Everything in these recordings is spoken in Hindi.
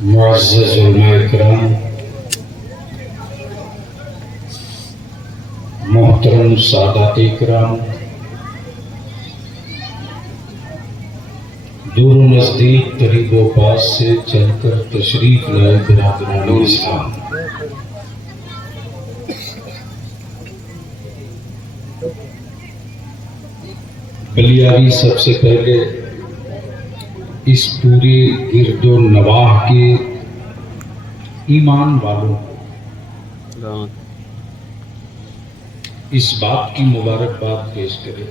मुअज़्ज़ज़ उलमा इकराम, मोहतरम सादात इकराम, दूर नज़दीक करीब व पास से चलकर तशरीफ लाए बिरादरान इस्लाम, बलियारी सबसे पहले इस पूरे गिरदो नवाह के ईमान वालों को इस बात की मुबारकबाद पेश करे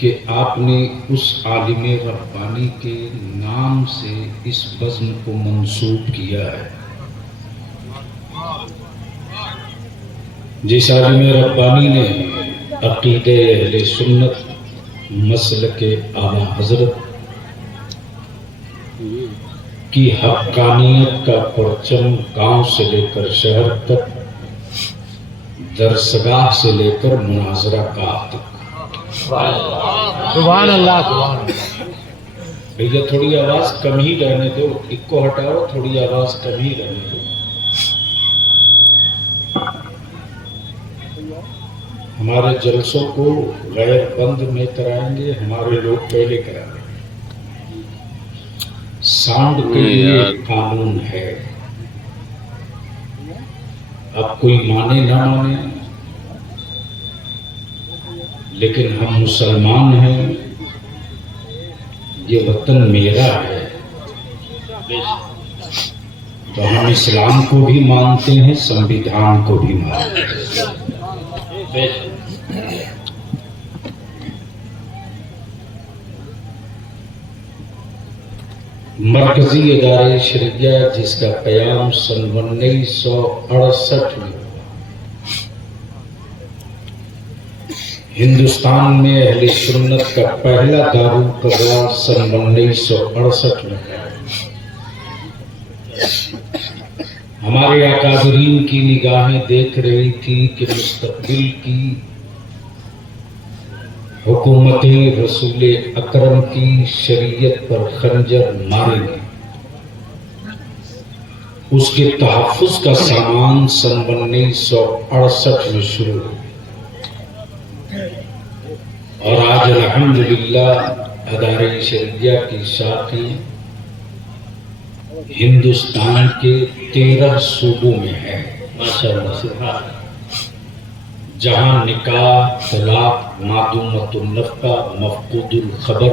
कि आपने उस आलिम रब्बानी के नाम से इस बज़्म को मंसूब किया है। जिस आलिम रब्बानी ने अक़ीदे अहले सुन्नत मसलके आला हजरत की हक्कानियत का परचम गांव से लेकर शहर तक, दरसगाह से लेकर मुनाजरा गाह तक, सुभान अल्लाह भैया थोड़ी आवाज कम ही रहने दो, इक्को हटाओ, थोड़ी आवाज कम ही रहने दो। हमारे जलसों को गैर बंद में कराएंगे, हमारे लोग पहले कराएंगे। साउंड के लिए कानून है, अब कोई माने ना माने, लेकिन हम मुसलमान हैं, ये वतन मेरा है, तो हम इस्लाम को भी मानते हैं, संविधान को भी मानते हैं। मरकजी इदारे शरिया जिसका क़याम सन 1968 में हिंदुस्तान में अहले सुन्नत का पहला दारुल क़रार सन 1968 में हमारे अकाबरीन की निगाहें देख रही थी कि मुस्तक़बिल की हुकूमतें रसूल अकरम की शरीयत पर खंजर मारेंगे। उसके तहफ़्फ़ुज़ का सामान सन 1968 में शुरू हुआ और आज अल्हम्दुलिल्लाह अदारे शरिया की शाखें हिंदुस्तान के 13 सूबों में है, माशाअल्लाह, जहाँ निकाह, तलाक, मादूमतुन नफ़क़ा, मफ़क़ूदुल ख़बर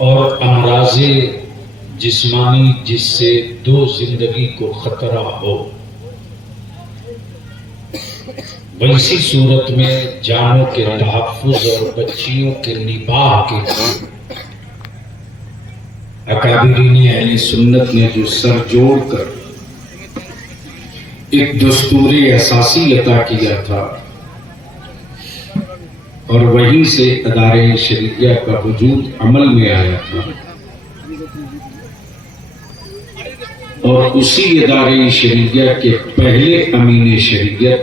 और अमराज़े जिस्मानी जिससे दो जिंदगी को खतरा हो, वैसी सूरत में जानों के तहफ़्फ़ुज़ और बच्चियों के निबाह के अकाबिरीन अहले सुन्नत ने जो सर जोड़ कर एक दस्तूर असासी अता किया था और वहीं से अदारे शरिया का वजूद अमल में आया था और उसी इदारे शरीयत के पहले अमीन शरीयत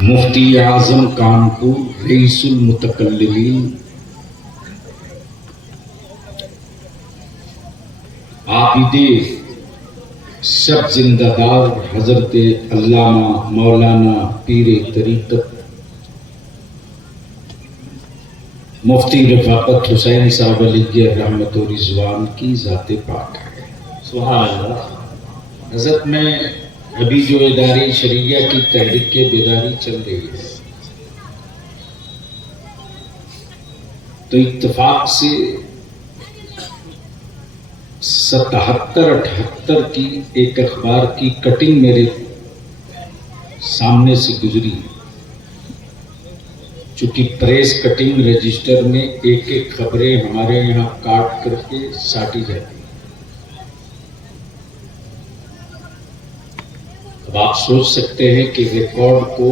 मुफ्ती आजम कानपुर, रईसुल मुतकल्लिमीन, आबिदे सब जिंदादार हजरत अल्लामा मौलाना पीर तरीक़त मुफ्ती रफ़ाकत हुसैन साहब अलैहि रहमत व रिज़वान की ज़ाते पाक है। सुभान अल्लाह। हज़रत में अभी जो इदारे शरिया की तहरीक बेदारी चल रही है, तो इत्तफाक से 77-78 की एक अखबार की कटिंग मेरे सामने से गुजरी। चूंकि प्रेस कटिंग रजिस्टर में एक एक खबरें हमारे यहाँ काट करके साटी जाती। अब आप सोच सकते हैं कि रिकॉर्ड को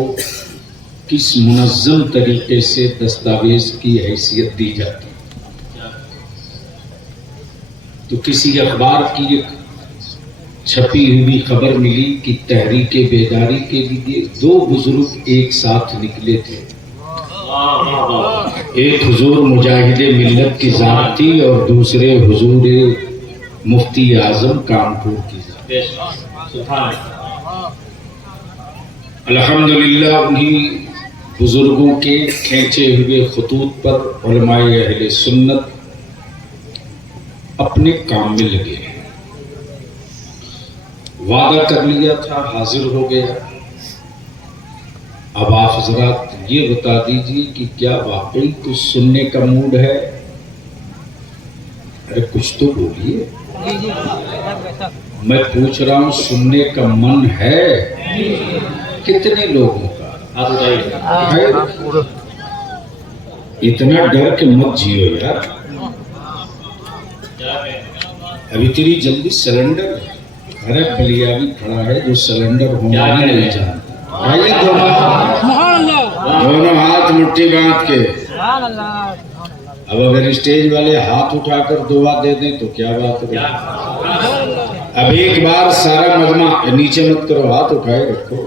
किस मुनज़्ज़म तरीके से दस्तावेज की हैसियत दी जाती। तो किसी अखबार की एक छपी हुई खबर मिली कि तहरीक बेदारी के लिए 2 बुजुर्ग एक साथ निकले थे। एक हुजूर मुजाहिदे मिल्लत की जात थी और दूसरे हुजूर मुफ्ती आजम कानपुर की जात। अल्हम्दुलिल्लाह उन्हीं बुजुर्गों के खींचे हुए खतूत पर उलमाए अहले सुन्नत अपने काम में लगे। वादा कर लिया था, हाजिर हो गया। अब आप हजरात ये बता दीजिए कि क्या वाकई कुछ सुनने का मूड है? अरे कुछ तो बोलिए। मैं पूछ रहा हूं, सुनने का मन है? कितने लोगों का है? इतना डर के मत जियो यार। अभी तेरी जल्दी सिलेंडर, अरे बलियावी खड़ा है जो सिलेंडर होना नहीं जानता। आइए दोनों हाथ मुट्ठी बांध के। अब अगर स्टेज वाले हाथ उठाकर दुआ दे दें तो क्या बात है। अब एक बार सारा मजमा, नीचे मत करो, हाथ उठाए रखो।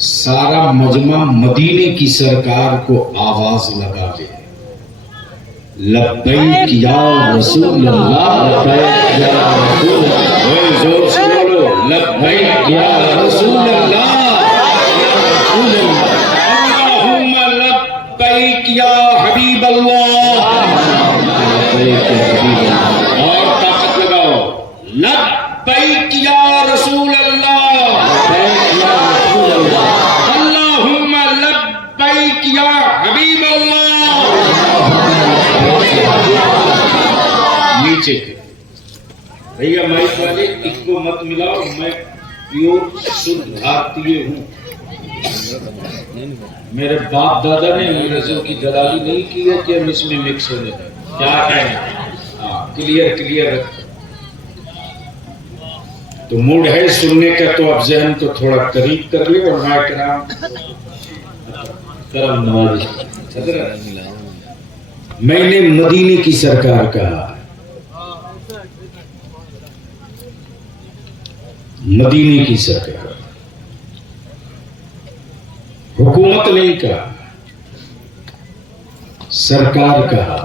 सारा मजमा मदीने की सरकार को आवाज लगा दे, लब्बैक या रसूल अल्लाह, लब्बैक या रसूल अल्लाह। जोर से बोलो, लब्बैक या रसूल अल्लाह, अल्लाहुम्मा लब्बैक या हबीब अल्लाह। और ताकत लगाओ, लब्बैक या रसूल अल्लाह, अल्लाहुम्मा लब्बैक या हबीब अल्लाह। नीचे के भैया माइक वाले, इसको मत मिलाओ, मैं प्योर शुद्ध भारतीय हूँ। मेरे बाप दादा ने अंग्रेजों की दलाली नहीं की है कि हम इसमें मिक्स होने का क्या है। हाँ, क्लियर रख। तो मूड है सुनने का, तो अब जहन को थोड़ा करीब कर ले। और मैं करम नवाज, मैंने मदीने की सरकार कहा, मदीने की सरकार, हुकूमत नहीं कहा, सरकार कहा।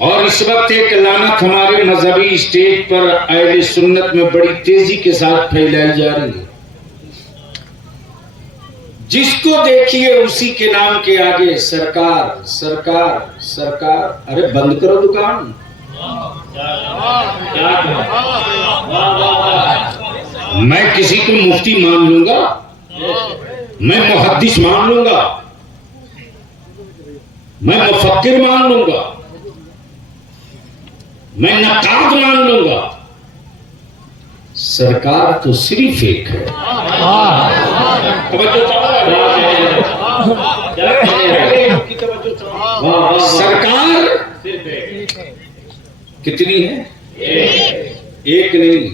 और इस वक्त एक लानत हमारे मजहबी स्टेज पर अहले सुन्नत में बड़ी तेजी के साथ फैलाई जा रही है। जिसको देखिए उसी के नाम के आगे सरकार सरकार सरकार। अरे बंद करो दुकान। मैं किसी को मुफ्ती मान लूंगा, मैं मुहद्दिस मान लूंगा, मैं मुफक्किर मान लूंगा, मैं नकाद मान लूंगा। सरकार तो सिर्फ एक है। सरकार कितनी है? एक नहीं,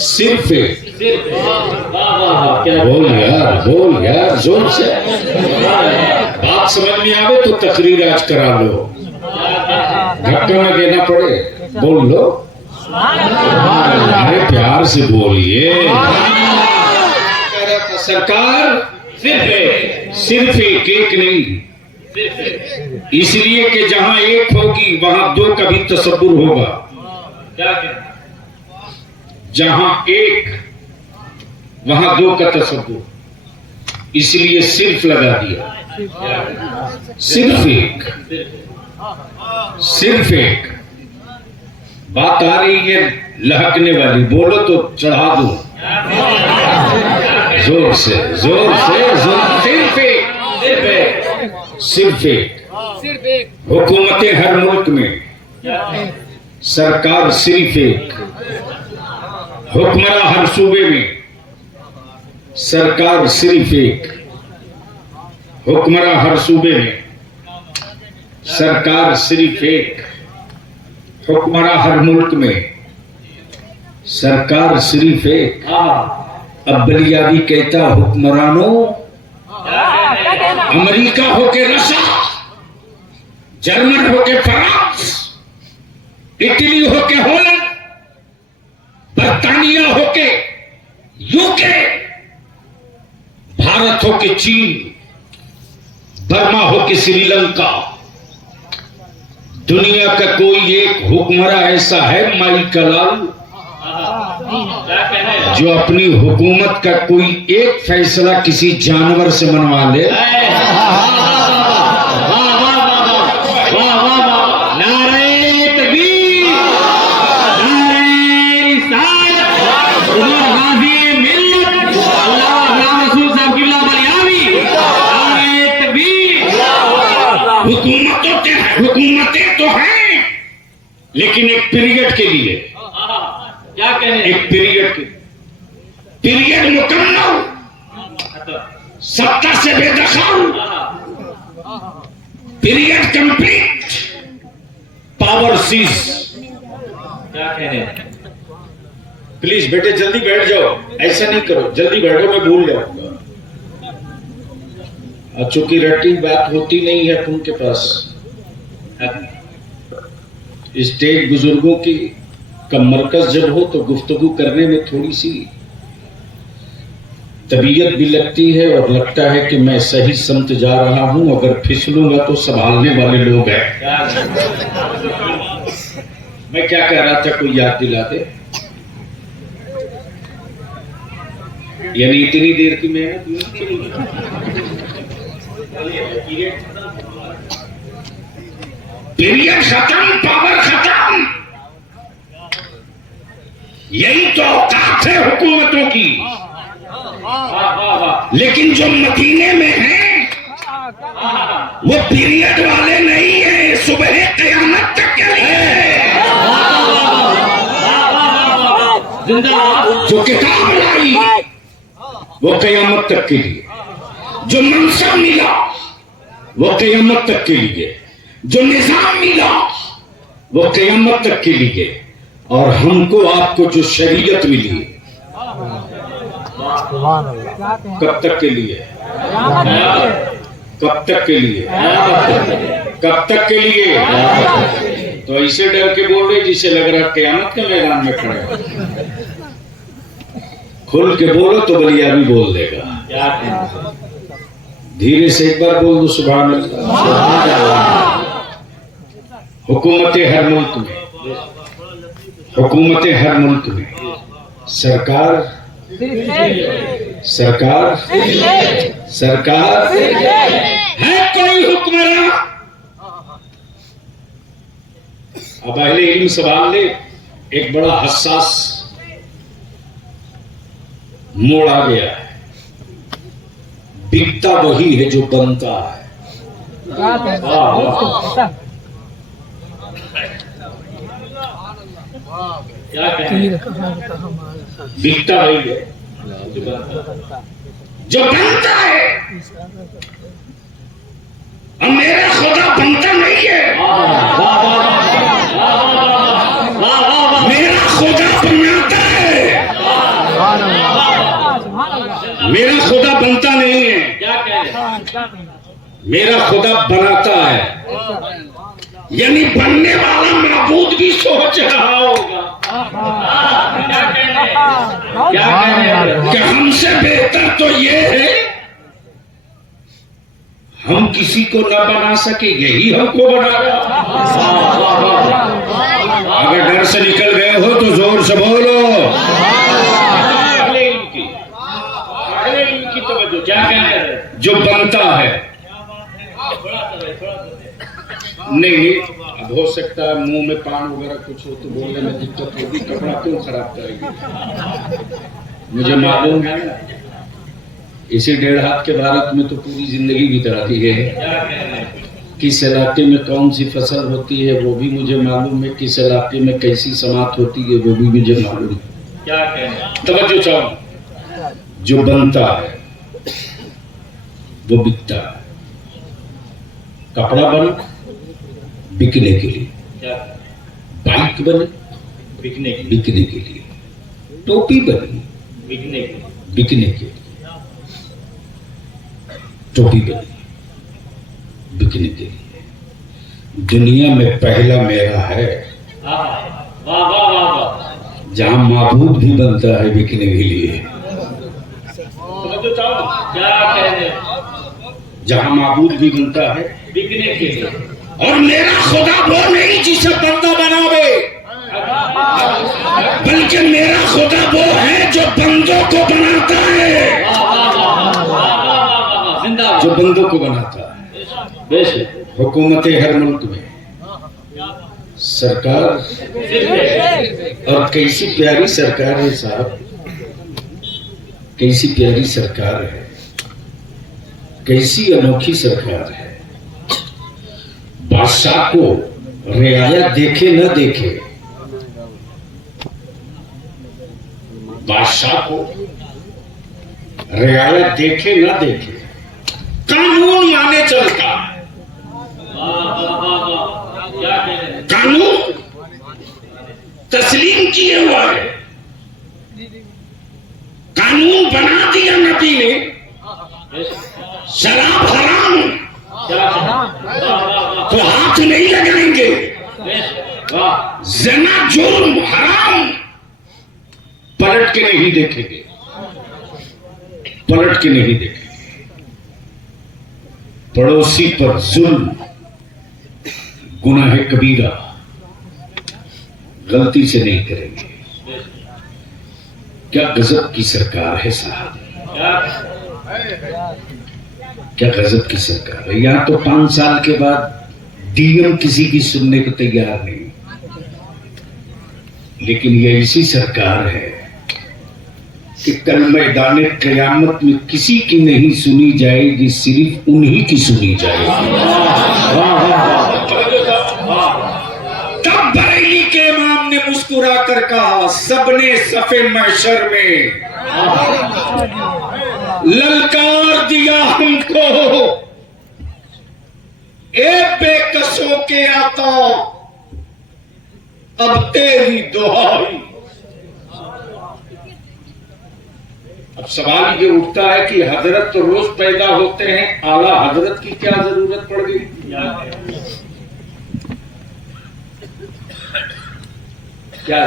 सिर्फ एक। बोल यार जोर से। बात समझ में आवे तो तकरीर आज करा लो, धक्का न देना पड़े, बोल लो। अरे प्यार से बोलिए। कह रहा था सरकार सिर्फ एक नहीं, इसलिए कि जहां एक होगी वहां दो का भी तसव्वुर होगा। क्या जहां एक वहां दो का तसव्वुर, इसलिए सिर्फ लगा दिया। सिर्फ एक बात आ रही है लहकने वाली, बोलो तो चढ़ा दो जोर से जोर से। सिर्फ एक हुकूमतें हर मुल्क में, सरकार सिर्फ एक, हुक्मरान हर सूबे में, सरकार सिर्फ एक, हुक्मरान हर सूबे में, सरकार सिर्फ एक, हुक्मरान हर मुल्क में, सरकार सिर्फ एक। अब बलियाबी कहता हुक्मरानों, अमेरिका होके रशिया, जर्मन होके फ्रांस, इटली होके हॉलैंड, बर्तानिया होके यूके, भारत होके चीन, बर्मा होके श्रीलंका, दुनिया का कोई एक हुक्मरान ऐसा है माइकलाल जो अपनी हुकूमत का कोई एक फैसला किसी जानवर से मनवा ले। हुकूमतें तो हैं, लेकिन एक पीरियड के लिए। क्या कहने? एक पीरियड मुकम्मल, सत्ता से बेदखल, पीरियड कंप्लीट, पावर सीज। क्या कहने? प्लीज बेटे जल्दी बैठ जाओ, ऐसा नहीं करो, जल्दी बैठो, मैं भूल जाऊंगा। चूंकि रटी बात होती नहीं है उनके पास, स्टेज बुजुर्गों की का मरकज जब हो तो गुफ्तगू करने में थोड़ी सी तबीयत भी लगती है और लगता है कि मैं सही समत जा रहा हूं, अगर फिसलूंगा तो संभालने वाले लोग हैं। मैं क्या कह रहा था, कोई याद दिला दे। यानी इतनी देर की मेहनत, पीरियड खत्म, पावर खत्म, यही तो औकात है हुकूमतों की। लेकिन जो मदीने में हैं वो पीरियड वाले नहीं है, सुबह क़यामत तक के लिए। जो किताब लाई वो क़यामत तक के लिए, जो मनसब मिला वो क़यामत तक के लिए, जो निजाम मिला वो क़यामत तक के लिए, और हमको आपको जो शरीयत मिली कब तक के लिए? कब तक के लिए? कब तक के लिए? तो ऐसे डर के बोल रहे जिसे लग रहा क़यामत के मैदान में खड़े। खुल के बोलो तो बलियाबी बोल देगा। धीरे से एक बार बोल दो सुभान अल्लाह। हुकूमतें हर मुल्क में, हुकूमतें हर मुल्क में, सरकार है कोई हुक्मरान। अब अहले इल्म सवाल ले, एक बड़ा हसास मोड़ आ गया है। बिकता वही है जो बनता है। क्या बिकता वही है जो बनता है। अब मेरा खुदा बनता नहीं है, मेरा खुदा बनाता है। मेरा खुदा बनता नहीं है, मेरा खुदा बनाता है। यानी बनने वाला माबूद भी सोच रहा होगा क्या कह रहे हैं कि हमसे बेहतर तो ये है हम किसी को न बना सके, यही हमको बनाया। अगर डर से निकल गए हो तो जोर से बोलो। इनकी तो क्या कह रहे हैं, जो बनता है नहीं, अब हो सकता है मुंह में पान वगैरह कुछ हो तो बोलने में दिक्कत होगी, कपड़ा क्यों खराब करेगी। मुझे मालूम है इसी 1.5 हाथ के भारत में तो पूरी जिंदगी बिता दी है। किस इलाके में कौन सी फसल होती है वो भी मुझे मालूम है, किस इलाके में कैसी समाप्त होती है वो भी मुझे मालूम है। क्या कहना, तवज्जो चाहो। जो बनता है वो बिकता है। कपड़ा बने बिकने के लिए, बाइक बने बिकने के लिए, टोपी बनी बिकने के लिए, टोपी बनी बिकने के लिए। दुनिया में पहला मेरा है जहां महबूब भी बनता है बिकने के लिए। जहां महबूब भी बनता है बिकने के लिए। और मेरा खुदा वो नहीं जिसे बंदा बनावे, बल्कि मेरा खुदा वो है जो बंदों को बनाता है, जो बंदों को बनाता है। बेशक हुकूमत हर मुल्क में सरकार, और कैसी प्यारी सरकार है साहब, कैसी प्यारी सरकार है, कैसी अनोखी सरकार है। बादशाह को रियाया देखे न देखे, बादशाह को रियाया देखे न देखे, कानून माने चलता है। कानून तस्लीम किए हुआ है, कानून बना दिया नबी ने। शराब हराम तो हाथ नहीं लगाएंगे, ज़िना जुर्म हराम पलट के नहीं देखेंगे, पलट के नहीं देखेंगे। पड़ोसी पर जुल्म गुनाह कबीरा, गलती से नहीं करेंगे। क्या गजब की सरकार है साहब, क्या गजब की सरकार है। यहां तो 5 साल के बाद डीएम किसी की सुनने को तैयार नहीं, लेकिन ये ऐसी सरकार है कि कल मैदान क़यामत में किसी की नहीं सुनी जाएगी, सिर्फ उन्हीं की सुनी जाएगी। तब बरेली के इमाम ने मुस्कुरा कर कहा, सबने सफे महशर में ललकार दिया हमको, ए बेकसों के आता अब तेरी दुहाई। अब सवाल ये उठता है कि हजरत तो रोज पैदा होते हैं, आला हजरत की क्या जरूरत पड़ गई। क्या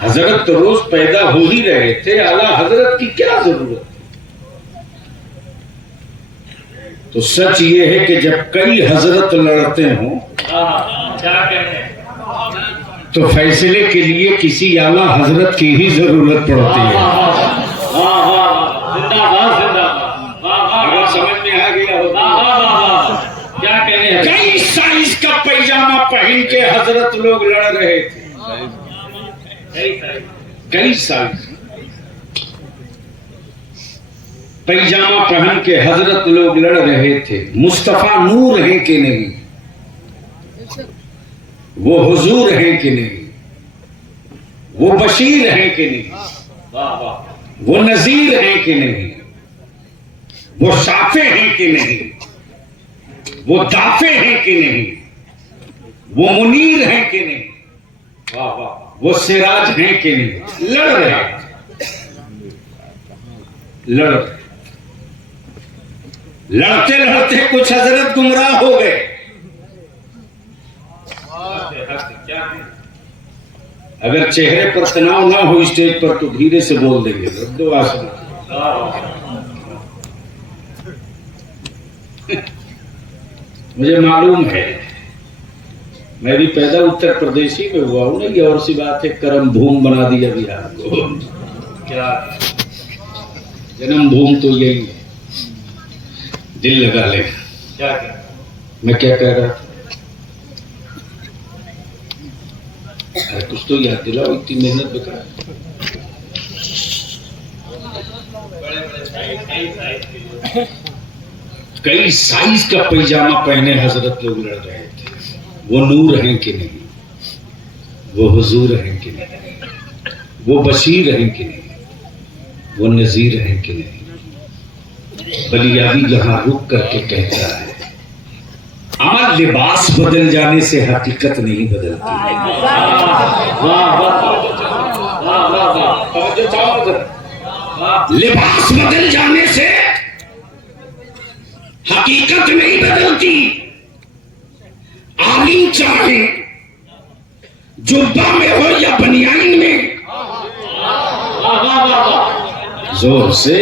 हजरत तो रोज पैदा हो ही रहे थे, आला हजरत की क्या जरूरत। तो सच ये है कि जब कई हजरत लड़ते हों तो फैसले के लिए किसी आला हजरत की ही जरूरत पड़ती है। अगर समझ में आ गया हो क्या कहने हैं। कई साइज का पैजामा पहन के हजरत लोग लड़ रहे थे, कई साइज पैजामा पहन के हजरत लोग लड़ रहे थे। मुस्तफा नूर है कि नहीं, वो हुजूर है कि नहीं, वो बशीर है कि नहीं, वो नजीर है कि नहीं, वो शाफे हैं कि नहीं, वो दाफे हैं कि नहीं, वो मुनीर हैं कि नहीं, वाह वाह, वो सिराज हैं कि नहीं। लड़ रहे, लड़ते लड़ते कुछ हजरत गुमराह हो गए। अगर चेहरे पर तनाव ना हो स्टेज पर तो धीरे से बोल देंगे दो आसन। मुझे मालूम है, मैं भी पैदा उत्तर प्रदेश ही में हुआ हूं ना, ये और सी बात है, कर्म भूमि बना दिया बिहार को। क्या जन्म भूमि तो यही है, दिल लगा ले। क्या मैं क्या कह रहा था? अरे कुछ तो याद दिलाओ, इतनी मेहनत बेकार। कई साइज का पैजामा पहने हजरत लोग लड़ रहे थे। वो नूर हैं कि नहीं, वो हुजूर हैं कि नहीं, वो बशीर हैं कि नहीं, वो नजीर हैं कि नहीं। बलियाबी यहां रुक करके कहता है, अमल लिबास बदल जाने से हकीकत नहीं बदलती। लिबास बदल जाने से हकीकत नहीं बदलती। आलिम चाहे जुब्बा में हो या बनियान में, जोर से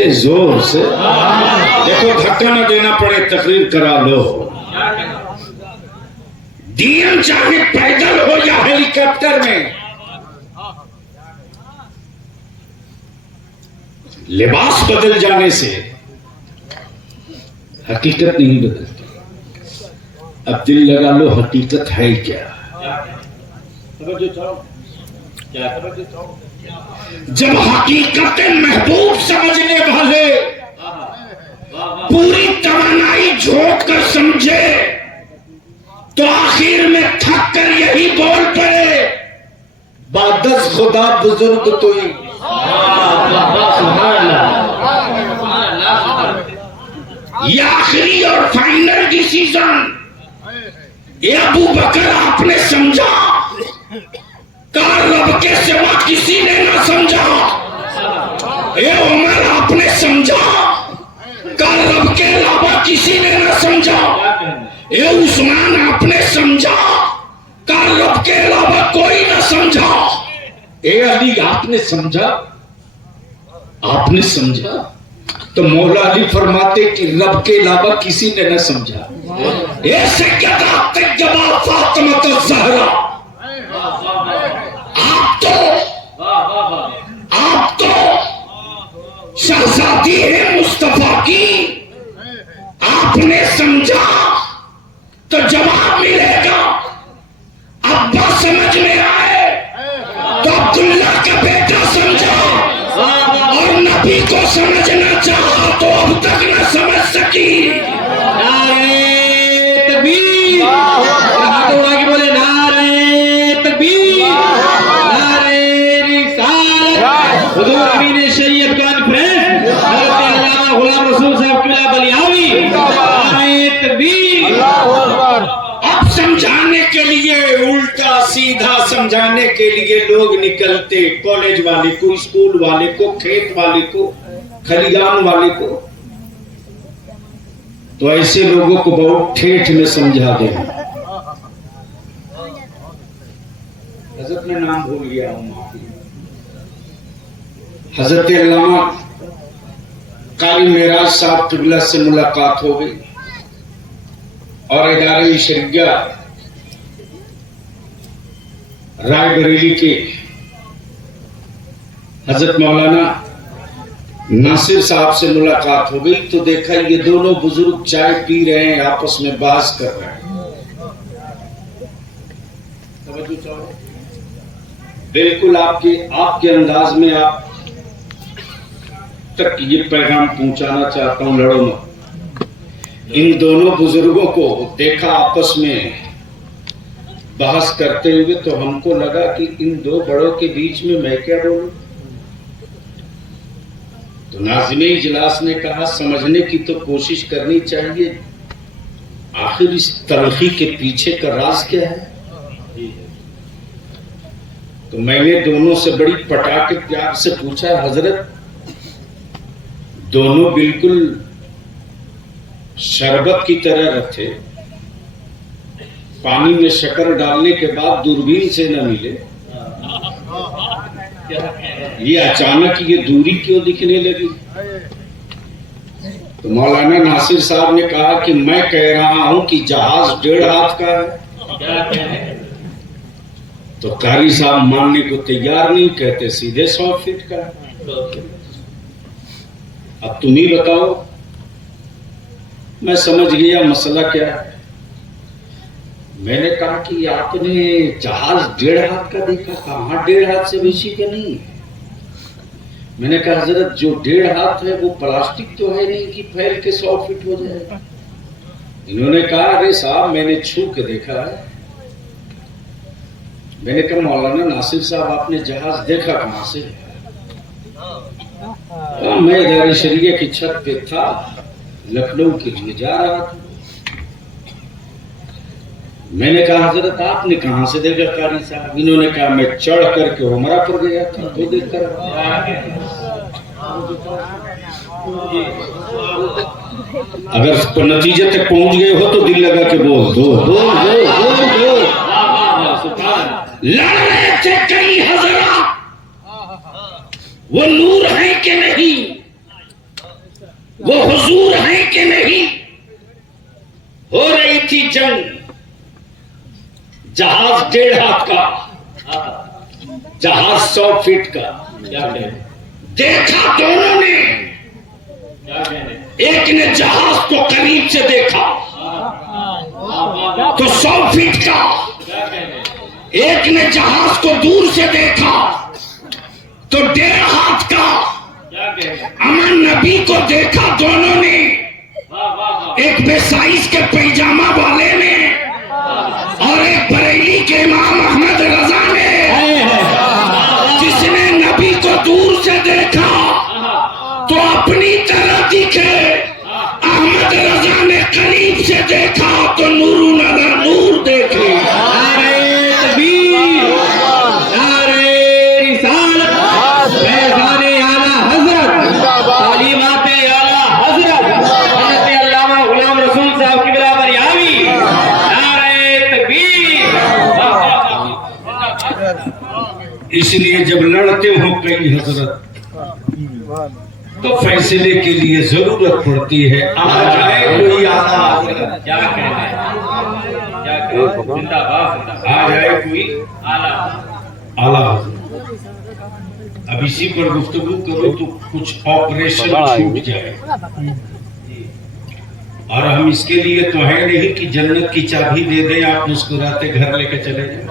देखो, धक्का न देना पड़े, तकरीर करा लो। डीएम चाहे पैदल हो या हेलीकॉप्टर में, लिबास बदल जाने से हकीकत नहीं बदलती। अब दिल लगा लो, हकीकत है क्या? जब हकीकत महबूब समझने वाले पूरी तवानाई झोंक कर समझे तो आखिर में थक कर यही बोल पड़े, बादस खुदा बुजुर्ग तो ही। ये आखिरी और फाइनल डिसीजन ये अबू बकर आपने समझा, का रब के सिवा किसी ने ना समझा। ये उमर आपने समझा, का रब के अलावा किसी ने ना समझा। ये उस्मान आपने समझा, का रब के अलावा कोई ना समझा। ये अली आपने समझा, आपने समझा तो मौला अली फरमाते कि रब के अलावा किसी ने न समझा। ऐसे जवाब फातिमा तो ज़हरा, आप तो शहजादी है मुस्तफा की। आपने समझा तो जवाब मिलेगा। अब्बा समझ में आए तो अब्दुल्ला का बेटा समझा, और नबी को समझना चाहा तो अब तक न समझ सकी। नारे तकबीर, हाथ उठा के बोले नारे तकबीर, नारे रिसालत। हुजूर अमीन शरीयत कॉन्फ्रेंस हज़रत अल्लामा गुलाम रसूल साहब किबला बलियावी, नारे तकबीर। अब समझाने के लिए, उल्टा सीधा समझाने के लिए लोग निकलते, कॉलेज वाले को, स्कूल वाले को, खेत वाले को, खलियान वाले को। तो ऐसे लोगों को बहुत ठेठ में समझा देना। हजरत में नाम भूल गया हूं, माफी। हजरत अल्लामा कारी मेराज साहब किबला से मुलाकात हो गई और इदारे शरिया रायबरेली के हजरत मौलाना नासिर साहब से मुलाकात हो गई तो देखा ये दोनों बुजुर्ग चाय पी रहे हैं, आपस में बहस कर रहे हैं। बिल्कुल आपके अंदाज में आप तक ये पैगाम पहुंचाना चाहता हूं, लड़ो मत। इन दोनों बुजुर्गों को देखा आपस में बहस करते हुए तो हमको लगा कि इन दो बड़ों के बीच में मैं क्या बोलूं। तो नाज़िमे इजलास ने कहा समझने की तो कोशिश करनी चाहिए, आखिर इस तलखी के पीछे का राज क्या है। तो मैंने दोनों से बड़ी पटा के प्यार से पूछा, हजरत दोनों बिल्कुल शरबत की तरह रखे, पानी में शक्कर डालने के बाद दूरबीन से न मिले, ये अचानक ये दूरी क्यों दिखने लगी? तो मौलाना नासिर साहब ने कहा कि मैं कह रहा हूं कि जहाज 1.5 हाथ का है। तो कारी साहब मानने को तैयार नहीं, कहते सीधे 100 फीट का है। अब तुम ही बताओ। मैं समझ गया मसला क्या है। मैंने कहा कि आपने जहाज 1.5 हाथ का देखा? कहां 1.5 हाथ से बेसी का नहीं है। मैंने कहा हजरत जो 1.5 हाथ है वो प्लास्टिक तो है नहीं कि फैल के 100 फीट हो जाएगा। इन्होंने कहा अरे साहब मैंने छू के देखा है। मैंने कहा मौलाना नासिर साहब आपने जहाज देखा कहां से? मैं इधर शरीया की छत पे था, लखनऊ के लिए जा रहा था। मैंने कहा हजरत आपने कहां से देखा कारी साहब? इन्होंने कहा मैं चढ़ करके उमरा पर गया था तो देखकर। अगर नतीजे तक पहुंच गए हो तो दिल लगा के बोल दो। लड़ रहे थे कई हजरत, वो नूर है कि नहीं, वो हुजूर है कि नहीं। हो रही थी जंग, जहाज 1.5 हाथ का, जहाज 100 फीट का। देखा दोनों ने, एक ने जहाज को करीब से देखा तो 100 फीट का, एक ने जहाज को दूर से देखा तो 1.5 हाथ का। अमन नबी को देखा दोनों ने, एक बेसाइज के पैजामा वाले ने और एक बरेली के इमाम अहमद रजा ने। जिसने नबी को दूर से देखा तो अपनी तरह दिखे, अहमद रजा ने करीब से देखा तो नूरू नजर नूर देखे। इसलिए जब लड़ते हो कई हजरत तो फैसले के लिए जरूरत पड़ती है। आ जाए कोई आला हजरत, क्या कहना है, आ जाए कोई आला हजरत। अब इसी पर गुफ्तगू करो तो कुछ ऑपरेशन छूट जाए। और हम इसके लिए तो है नहीं कि जन्नत की चाबी दे दें, आप मुस्कुराते घर लेकर चले जाएं।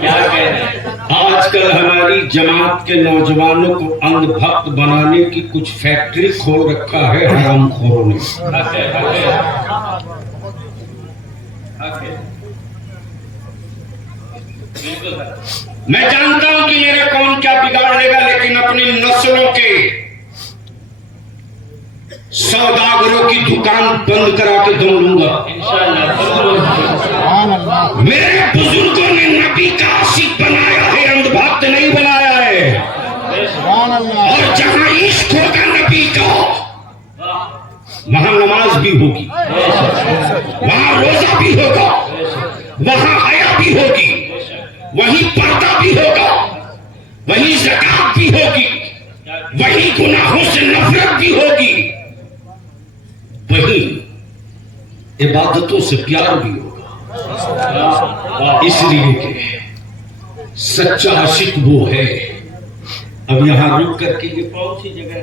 क्या कह रहे हैं? आजकल हमारी जमात के नौजवानों को अंधभक्त बनाने की कुछ फैक्ट्री खोल रखा है हरामखोरों ने। मैं जानता हूं कि मेरा कौन क्या बिगाड़ लेगा, लेकिन अपनी नस्लों के सौदागरों की दुकान बंद करा के दम लूंगा इंशाअल्लाह। मेरे बुजुर्गों ने नबी का आशिक बनाया है, अंधभक्त नहीं बनाया है। और जहां इश्क होगा नबी का वहां नमाज भी होगी, वहां रोजा भी होगा, वहां हया भी होगी, वहीं पर्दा भी होगा, वहीं ज़कात भी होगी, वहीं गुनाहों से नफरत भी होगी, वहीं इबादतों से प्यार भी होगा। इसलिए कि सच्चा आशिक वो है। अब यहां रुक करके ये कौन सी जगह है?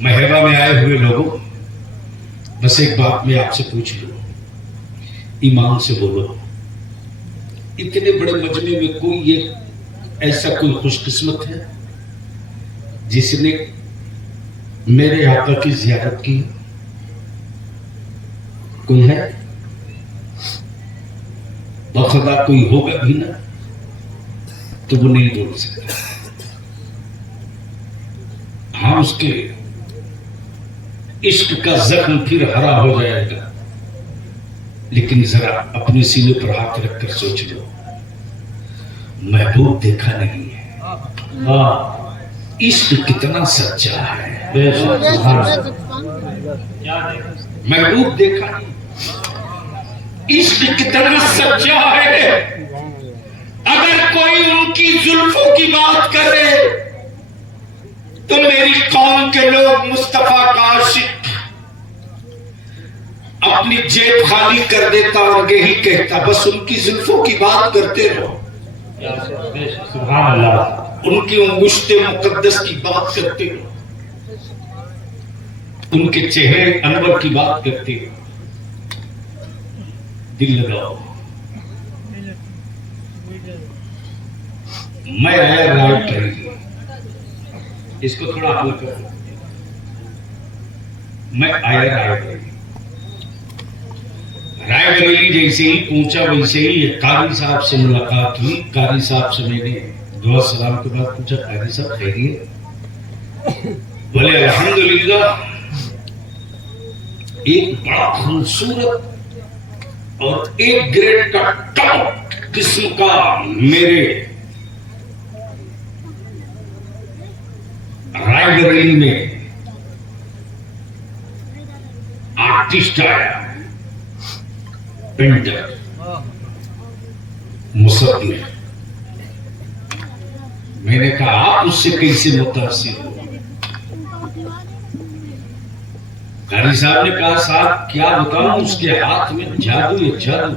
महेबा में आए हुए लोगों, बस एक बात मैं आपसे पूछ लूं, ईमान से बोलो। इतने बड़े मजमे में कोई ये ऐसा कोई खुशकिस्मत है जिसने मेरे आका की जियारत की? कोई है? बखुदा कोई होगा भी ना तो वो नहीं बोल सकता। हाँ, उसके इश्क का जख्म फिर हरा हो जाएगा, लेकिन जरा अपने सीने पर हाथ रखकर सोच लो, महबूब देखा नहीं है, इश्क कितना सच्चा है। महबूब देखा नहीं। इश्क कितना सच्चा है, अगर कोई उनकी जुल्फों की बात करे तो मेरी कौम के लोग मुस्तफा का आशिक अपनी जेब खाली कर देता और यही कहता बस उनकी जुल्फों की बात करते रहो, सुभान अल्लाह, उनकी अंगुश्ते मुकद्दस की बात करते रहो, उनके चेहरे अनवर की बात करते रहो, दिल लगाओ। मैं आया रायबरेली, इसको थोड़ा हल कर, मैं आया रायबरेली जैसे ही पहुंचा वैसे ही कारी साहब से मुलाकात हुई। कारी साहब से मैंने दुआ सलाम के बाद पूछा, कारी साहब खैरियत? बोले अल्हम्दुलिल्लाह। एक बड़ा खूबसूरत और एक ग्रेड का टॉप किस्म का मेरे रायबरेली में आर्टिस्ट आया, पेंटर, मुसव्विर। मैंने कहा आप उससे कैसे मुतासिर हो? कारी साहब ने कहा साहब क्या बताऊं, उसके हाथ में जादू है, जादू।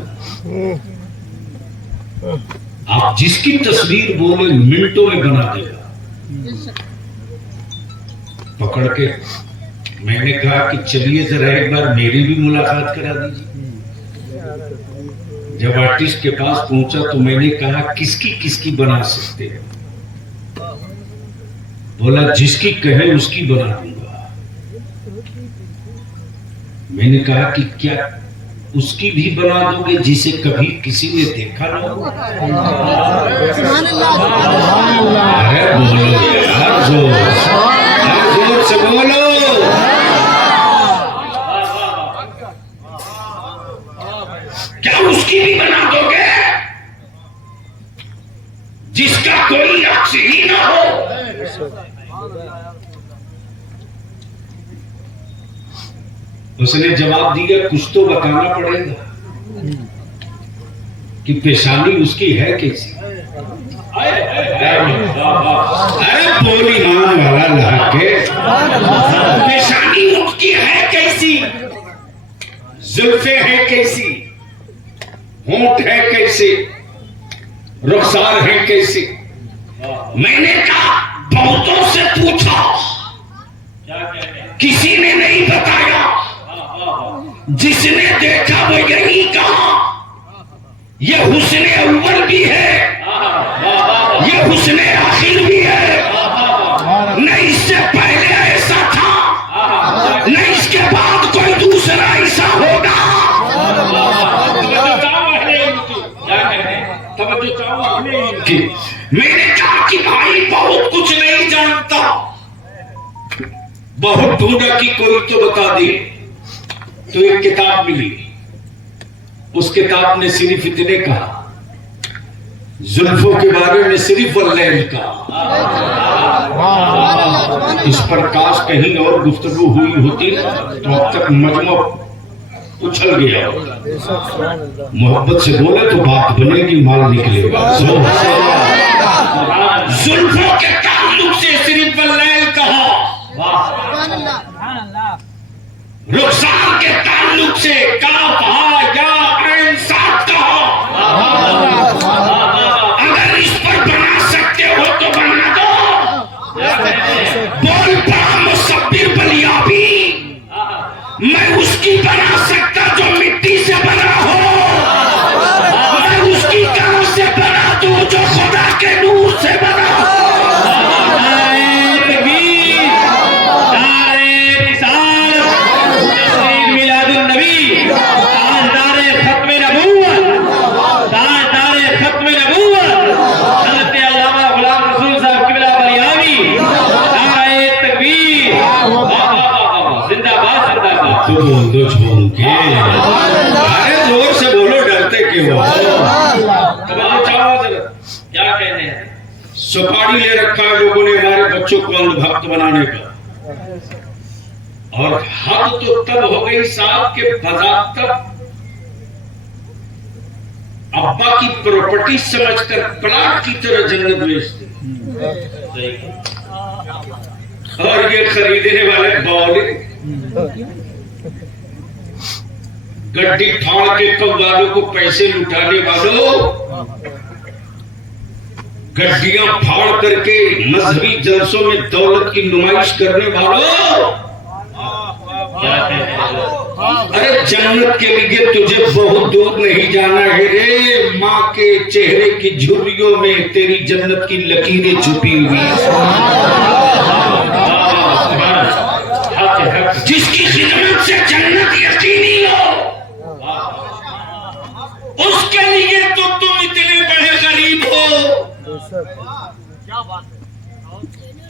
आप जिसकी तस्वीर बोले मिनटों में बना देगा। पकड़ के मैंने कहा कि चलिए जरा एक बार मेरी भी मुलाकात करा दीजिए। जब आर्टिस्ट के पास पहुंचा तो मैंने कहा किसकी किसकी बना सकते हैं? बोला जिसकी कहे उसकी बना दूंगा। मैंने कहा कि क्या उसकी भी बना दोगे जिसे कभी किसी ने देखा ना हो? अरे बोलो यार, जोर से बोलो। क्या उसकी भी बना दोगे जिसका कोई अक्स ही ना हो? उसने जवाब दिया कुछ तो बताना पड़ेगा कि पेशानी उसकी है कैसी। अरे बोल ईमान वाला लहके, पेशानी उसकी है कैसी, जुल्फे हैं कैसी, होंठ है कैसे, रुखसार है कैसे? मैंने कहा बहुतों से पूछा, किसी ने नहीं बताया। जिसने देखा वो यही कहा ये हुस्ने अव्वल भी है, ये हुस्ने आखिर भी है। न इससे पहले ऐसा था, न इसके बाद कोई दूसरा ऐसा होगा। मैंने कहा कि भाई बहुत कुछ नहीं जानता, बहुत ढूंढा कि कोई तो बता दे। तो एक किताब मिली, उस किताब ने सिर्फ इतने कहा, जुल्फों के बारे में सिर्फ वल्लैल का। इस पर काश कहीं और गुफ्तगू हुई होती तो अब तक मजमा उछल गया। मोहब्बत से बोले तो बात बनेगी, माल निकलेगा। जुल्फों के ताल्लुक से सिर्फ वल्लैल कहा, रुखसार के ताल्लुक से काफ हा या ऐन साथ कहा। अगर इस पर बना सकते हो तो बना दो। बोल पड़ा मुसव्विर बलियाबी, मैं उसकी बना सकता जो मिट्टी से बना हो, मैं उसकी तरह से बना दूं जो खुदा के नूर से बना हो। दो छोड़ के अरे जोर से बोलो, डरते क्यों हो? क्या कहने हैं? सुपारी ले रखा है लोगों ने हमारे बच्चों को अंधभक्त बनाने का। और हद तो तब हो गई साहब के बाज़ाब्ता अब्बा की प्रॉपर्टी समझकर प्लाट की तरह जन्नत बेचते, और ये खरीदने वाले बौले गड्डी फाड़ के कव्वालों को पैसे लुटाने वालों, गड्डियां फाड़ करके मजहबी जलसों में दौलत की नुमाइश करने वालों, अरे जन्नत के लिए तुझे बहुत दूर नहीं जाना है रे। माँ के चेहरे की झुर्रियों में तेरी जन्नत की लकीरें छुपी हुई हैं। जिसकी खिदमत से जन्नत यकीनी हो, उसके लिए तो तुम इतने बड़े गरीब हो,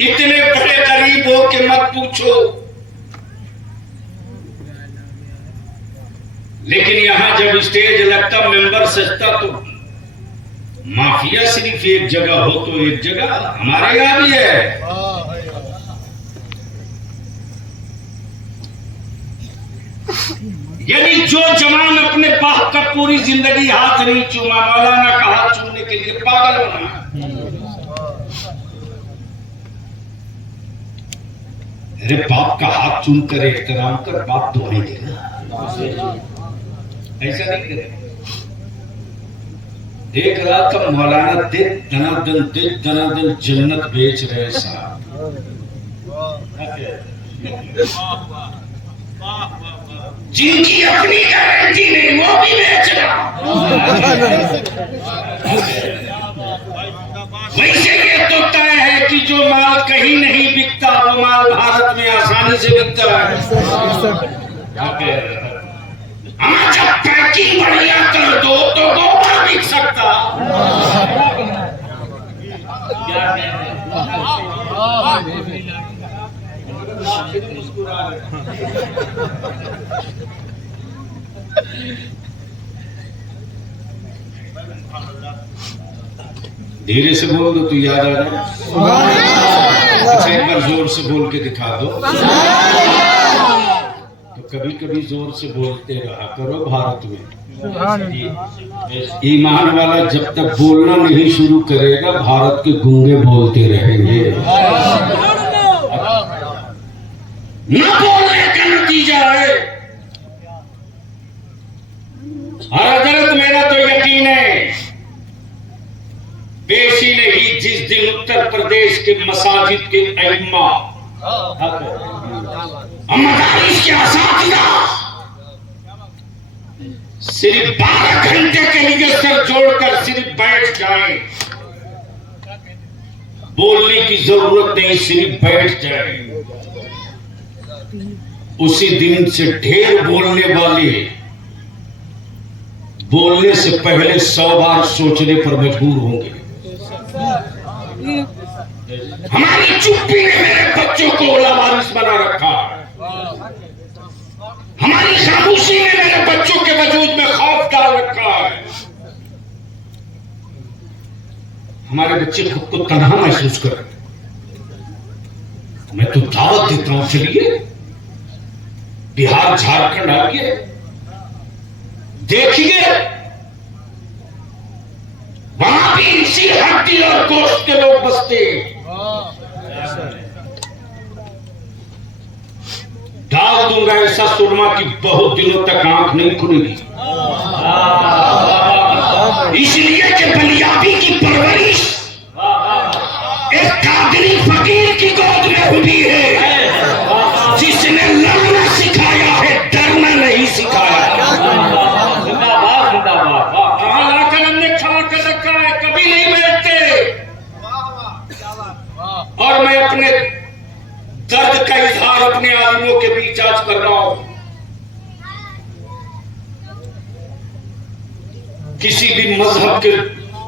इतने बड़े गरीब हो कि मत पूछो। लेकिन यहां जब स्टेज लगता, मेंबर सजता, तो माफिया सिर्फ एक जगह हो तो एक जगह हमारे यहां भी है। यानी जो जवान अपने बाप का पूरी जिंदगी हाथ नहीं चूमा, मौलाना का हाथ चूमने के लिए पागल बना। अरे बाप का हाथ चूम कर एहतराम कर, बाप तो नहीं देगा, ऐसा नहीं करे। देख रहा था मौलाना दनादन जन्नत बेच रहे साहब। जिनकी अपनी गारंटी नहीं वो भी बेच रहा। वैसे ये तो तय है कि जो माल कहीं नहीं बिकता वो माल भारत में आसानी से बिकता है। हाँ, जब पैकिंग बढ़िया कर दो तो गोबर बिक सकता। धीरे से बोल दो तो याद आ रहा है। अच्छा एक बार जोर से बोल के दिखा दो। तो कभी कभी जोर से बोलते रहा करो। भारत में ईमान वाला जब तक बोलना नहीं शुरू करेगा, भारत के गूंगे बोलते रहेंगे। न बोलने का नतीजा है। और हजरत मेरा तो यकीन है, पेशी नहीं जिस दिन उत्तर प्रदेश के मसाजिद के अइम्मा मदारिस के असातिज़ा सिर्फ 12 घंटे के लिए सर जोड़कर सिर्फ बैठ जाए, बोलने की जरूरत नहीं, सिर्फ बैठ जाए, उसी दिन से ढेर बोलने वाले बोलने से पहले 100 बार सोचने पर मजबूर होंगे। हमारी चुप्पी ने मेरे बच्चों को लावारिस बना रखा। हमारी खामोशी ने मेरे बच्चों के वजूद में खौफ डाल रखा है। हमारे बच्चे खुद को तन्हा महसूस कर रहे हैं। मैं तो दावत देता हूं, चलिए बिहार झारखंड आइए, देखिए वहां भी इसी हड्डी और गोश्त के लोग बसते हैं। डाल दूंगा ऐसा सुरमा कि बहुत दिनों तक आंख नहीं खुलेगी, इसलिए कि बलियाबी की परवरिश एक कादरी फकीर की गोद में हुई है, जिसने लड़ना सिखाया है, डरना नहीं सिखाया। लाकर हमने खड़ा कर रखा है, कभी नहीं बैठते। और मैं अपने दर्द का इजहार अपने आदमियों के बीच आज कर रहा हूं। किसी भी मजहब के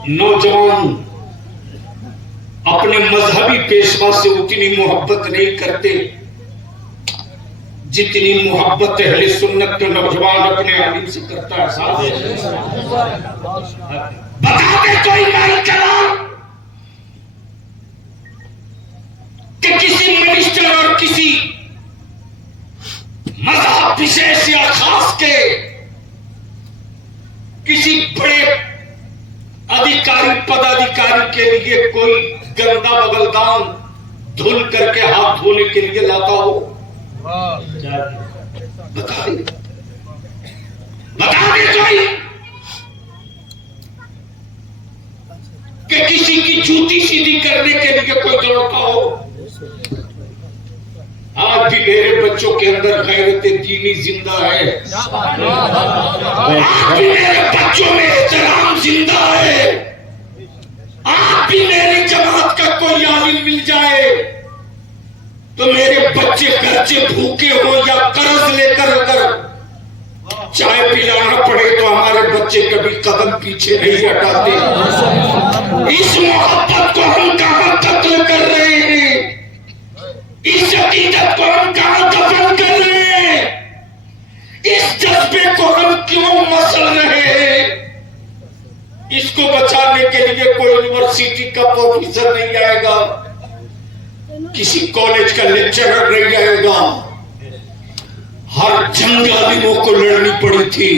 नौजवान अपने मजहबी पेशवा से उतनी मोहब्बत नहीं करते जितनी मोहब्बत अहले सुन्नत के नौजवान अपने आलिम से करता है। साहब बताते कोई माल कलाम कि किसी मिनिस्टर और किसी मजहब विशेष या खास के किसी बड़े अधिकारी पदाधिकारी के लिए कोई गंदा बगलदान धुल करके हाथ धोने के लिए लाता हो? बता दे कोई कि किसी की जूती सीधी करने के लिए कोई दौड़ता हो? आज भी मेरे बच्चों के अंदर गैरत दीनी जिंदा है, आज भी मेरे बच्चों में एहतराम जिंदा है। आज भी मेरी जमात का कोई आलिम मिल जाए तो मेरे बच्चे घर से भूखे हो या कर्ज लेकर अगर चाय पिलाना पड़े तो हमारे बच्चे कभी कदम पीछे नहीं हटाते। इस मोहब्बत को हम कहां कत्ल कर रहे हैं? इस अकीदत को हम कहां दफन कर रहे हैं? इस जज्बे को हम क्यों मसल रहे हैं? इसको बचाने के लिए कोई यूनिवर्सिटी का प्रोफेसर नहीं आएगा, किसी कॉलेज का लेक्चरर नहीं आएगा। हर जंग आलिमों को लड़नी पड़ी थी,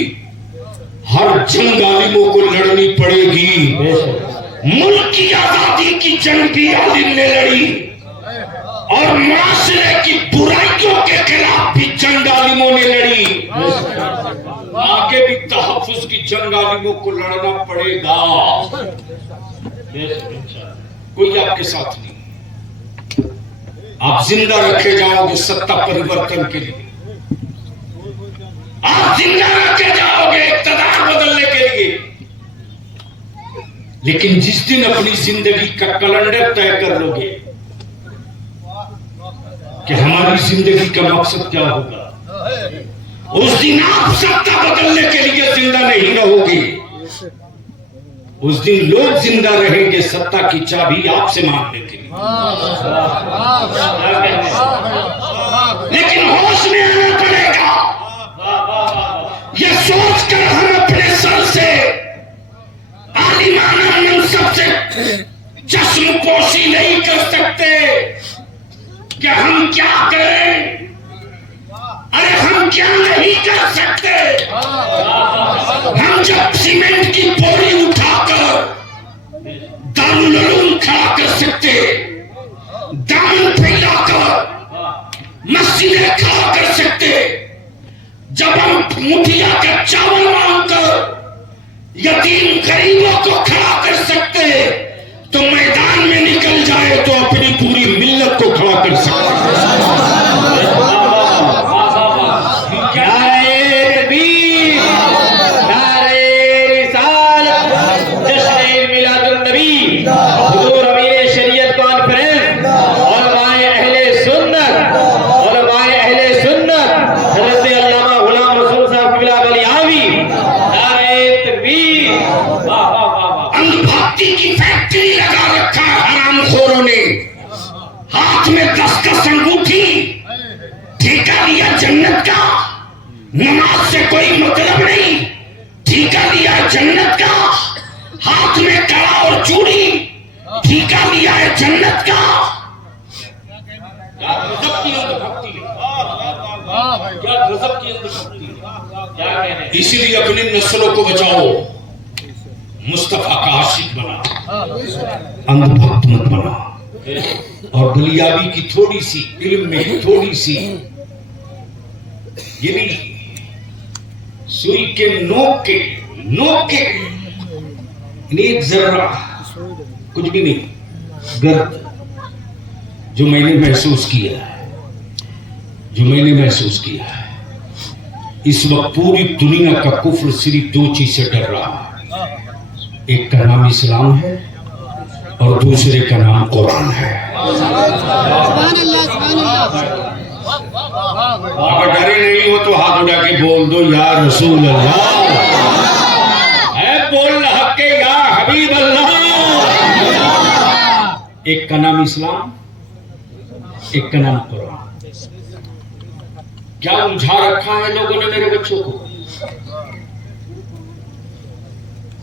हर जंग आलिमों को लड़नी पड़ेगी। मुल्क की आजादी की जंग भी आलिम ने लड़ी और माशरे की बुराइयों के खिलाफ भी जंग आलिमों ने लड़ी। आगे भी तहफ्फुज की जंग आलिमों को लड़ना पड़ेगा। कोई आपके साथ नहीं। आप जिंदा रखे जाओगे सत्ता परिवर्तन के लिए, आप जिंदा रखे जाओगे इक़्तिदार बदलने के लिए। लेकिन जिस दिन अपनी जिंदगी का कैलेंडर तय कर लोगे कि हमारी जिंदगी का मकसद क्या होगा, उस दिन आप सत्ता बदलने के लिए जिंदा नहीं रहोगे। उस दिन लोग जिंदा रहेंगे सत्ता की चाबी आपसे मांगने के लिए। लेकिन होश में आना पड़ेगा। यह सोचकर हम अपने सर से आलिमाना मनसब से जश्न पोशी नहीं कर सकते कि हम क्या करें। अरे हम क्या नहीं कर सकते? हम जब सीमेंट की बोरी उठाकर दारुल उलूम खड़ा कर सकते, दामन फैलाकर मस्जिदें खड़ा कर सकते, जब हम मुठिया का चावल मांगकर यतीम गरीबों को खड़ा कर सकते, तो मैदान में निकल जाए तो अपनी पूरी मिल्लत को खड़ा कर सकते। अंधभक्ति की फैक्ट्री लगा रखा है हरामखोरों ने। हाथ में 10 का अंगूठी, ठेका लिया जन्नत का। नमाज से कोई मतलब नहीं, ठेका लिया जन्नत का। हाथ में कड़ा और चूड़ी, ठेका लिया है जन्नत का। क्या गजब की अंधभक्ति, क्या गजब की अंधभक्ति। इसलिए अपनी नस्लों को बचाओ, मुस्तफा का आशिक बना, अंधभक्त मत बना। और बलियाबी की थोड़ी सी इल्म में थोड़ी सी यानी सुई के नोक के एक जर्रा कुछ भी नहीं गर्द जो मैंने महसूस किया है, इस वक्त पूरी दुनिया का कुफ्र सिर्फ 2 चीज से डर रहा है। एक का नाम इस्लाम है और दूसरे का नाम कुरान है। अगर डरे नहीं हो तो हाथ उठा के बोल दो या रसूल अल्लाह, है बोल हक के या हबीब अल्लाह। एक का नाम इस्लाम, एक का नाम कुरान। क्या उलझा रखा है लोगों ने मेरे बच्चों को?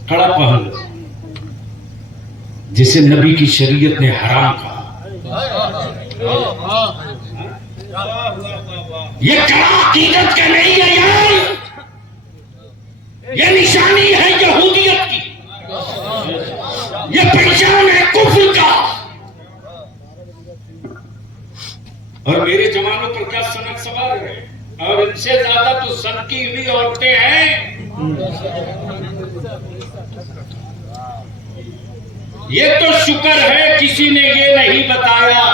कड़ा पहन जिसे नबी की शरीयत ने हराम कहा। ये कला अकीदत का नहीं है यार, ये निशानी है यहूदियत की, ये पहचान है कुफ्र का। और मेरे जवानों पर क्या सनक सवार है, और इनसे ज्यादा तो सनकी हुई औरतें हैं। ये तो शुक्र है किसी ने ये नहीं बताया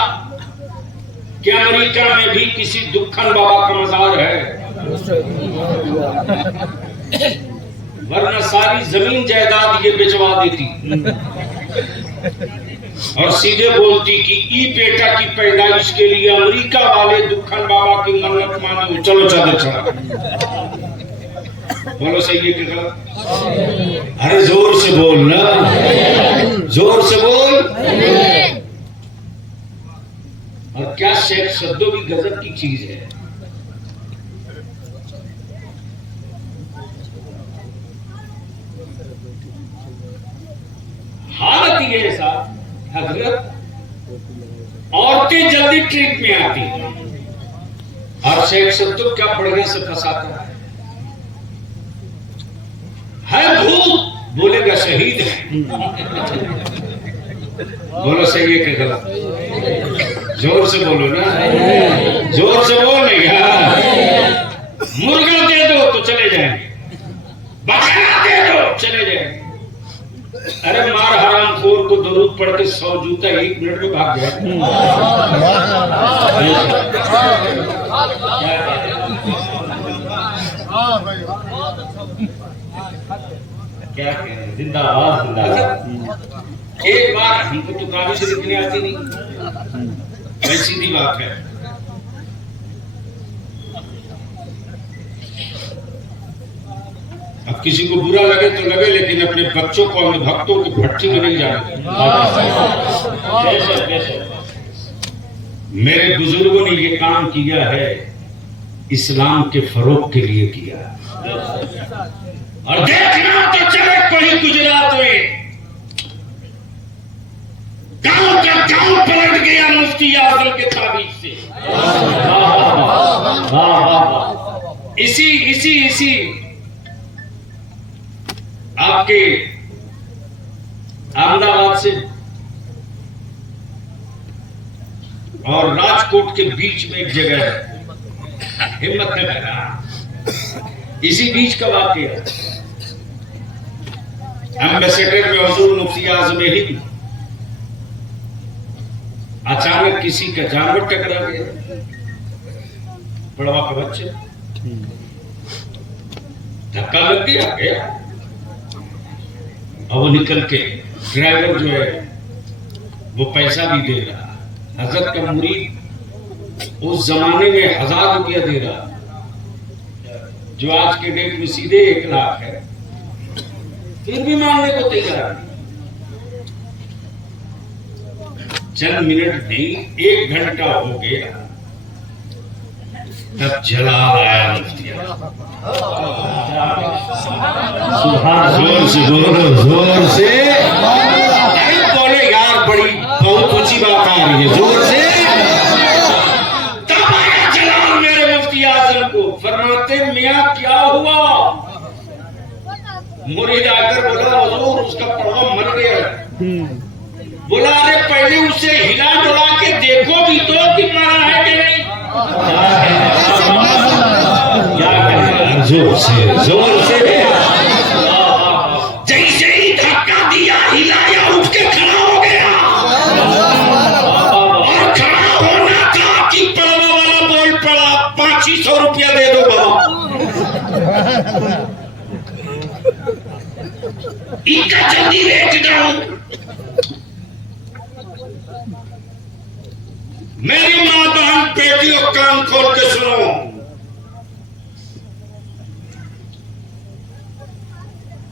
कि अमेरिका में भी किसी दुखन बाबा का मजार है, वरना सारी जमीन जायदाद ये बेचवा देती और सीधे बोलती कि ई बेटा की पैदाइश के लिए अमेरिका वाले दुखन बाबा की मन्नत मानी, चलो चादर चढ़ा। बोलो सही है कि गलत? अरे जोर से बोल ना, जोर से बोल। और क्या शेख सद्दो की गजब की चीज है, हालत ये है साहब, हजरत औरतें जल्दी ट्रिक में आती और शेख सद्दो क्या बढ़िया से फंसाता है भूत, बोलेगा शहीद है। बोलो सही है कि गलत? जोर से बोलो ना, जोर से बोल नहीं यार। मुर्गा दे दो तो चले जाएंगे, बकरा दे दो चले जाएंगे। अरे मार हराम खोर को दरूद पढ़ के 100 जूता 1 मिनट में भाग जाए। क्या कहें, जिंदाबाद जिंदाबाद। एक बार हमको तो काफी से लिखने आती नहीं, भाई सीधी बात है। अब किसी को बुरा लगे तो लगे, लेकिन अपने बच्चों को, अपने भक्तों की भट्टी में नहीं जाने। मेरे बुजुर्गों ने ये काम किया है, इस्लाम के फरोग के लिए किया। और देखना तो चले कोई गुजरात में गांव का गांव पलट गया मुफ्ती आजम के ताबीज से। इसी आपके अहमदाबाद से और राजकोट के बीच में एक जगह है, हिम्मत नगर, इसी बीच का वाकया। एम्बेसडर में हुजूर मुफ्ती आजम हिंद, अचानक किसी का जानवर टकरा गया, बड़वा का बच्चा, धक्का लग गया। और वो निकल के ड्राइवर जो है वो पैसा भी दे रहा, हजरत का मुरीद उस जमाने में 1000 रुपया दे रहा, जो आज के डेट में सीधे 1 लाख है, फिर भी मांगने को तैयार नहीं। चंद मिनट नहीं, 1 घंटा हो गया, तब जलाल आया मुफ्ती। जोर से बोलो, जोर से बोले यार, बड़ी बहुत ऊंची बात आ रही है, जोर से। तब आया जलाल मेरे मुफ्ती आजम को, फरमाते मियां क्या हुआ? मुरीद आकर बोला हुजूर उसका पड़वा मर गया। बोला अरे पहले उसे हिला डुला के देखो भी तो कि मरा है कि नहीं। जोर से जैसे ही धक्का दिया, हिलाया, उठ के खड़ा हो गया। और खड़ा होना था कि पड़वा वाला बोल पड़ा, 500 रुपया दे दो बाबा। इनका जल्दी रेट डाउन। मेरी मां बहन बेटियों, कान खोल के सुनो,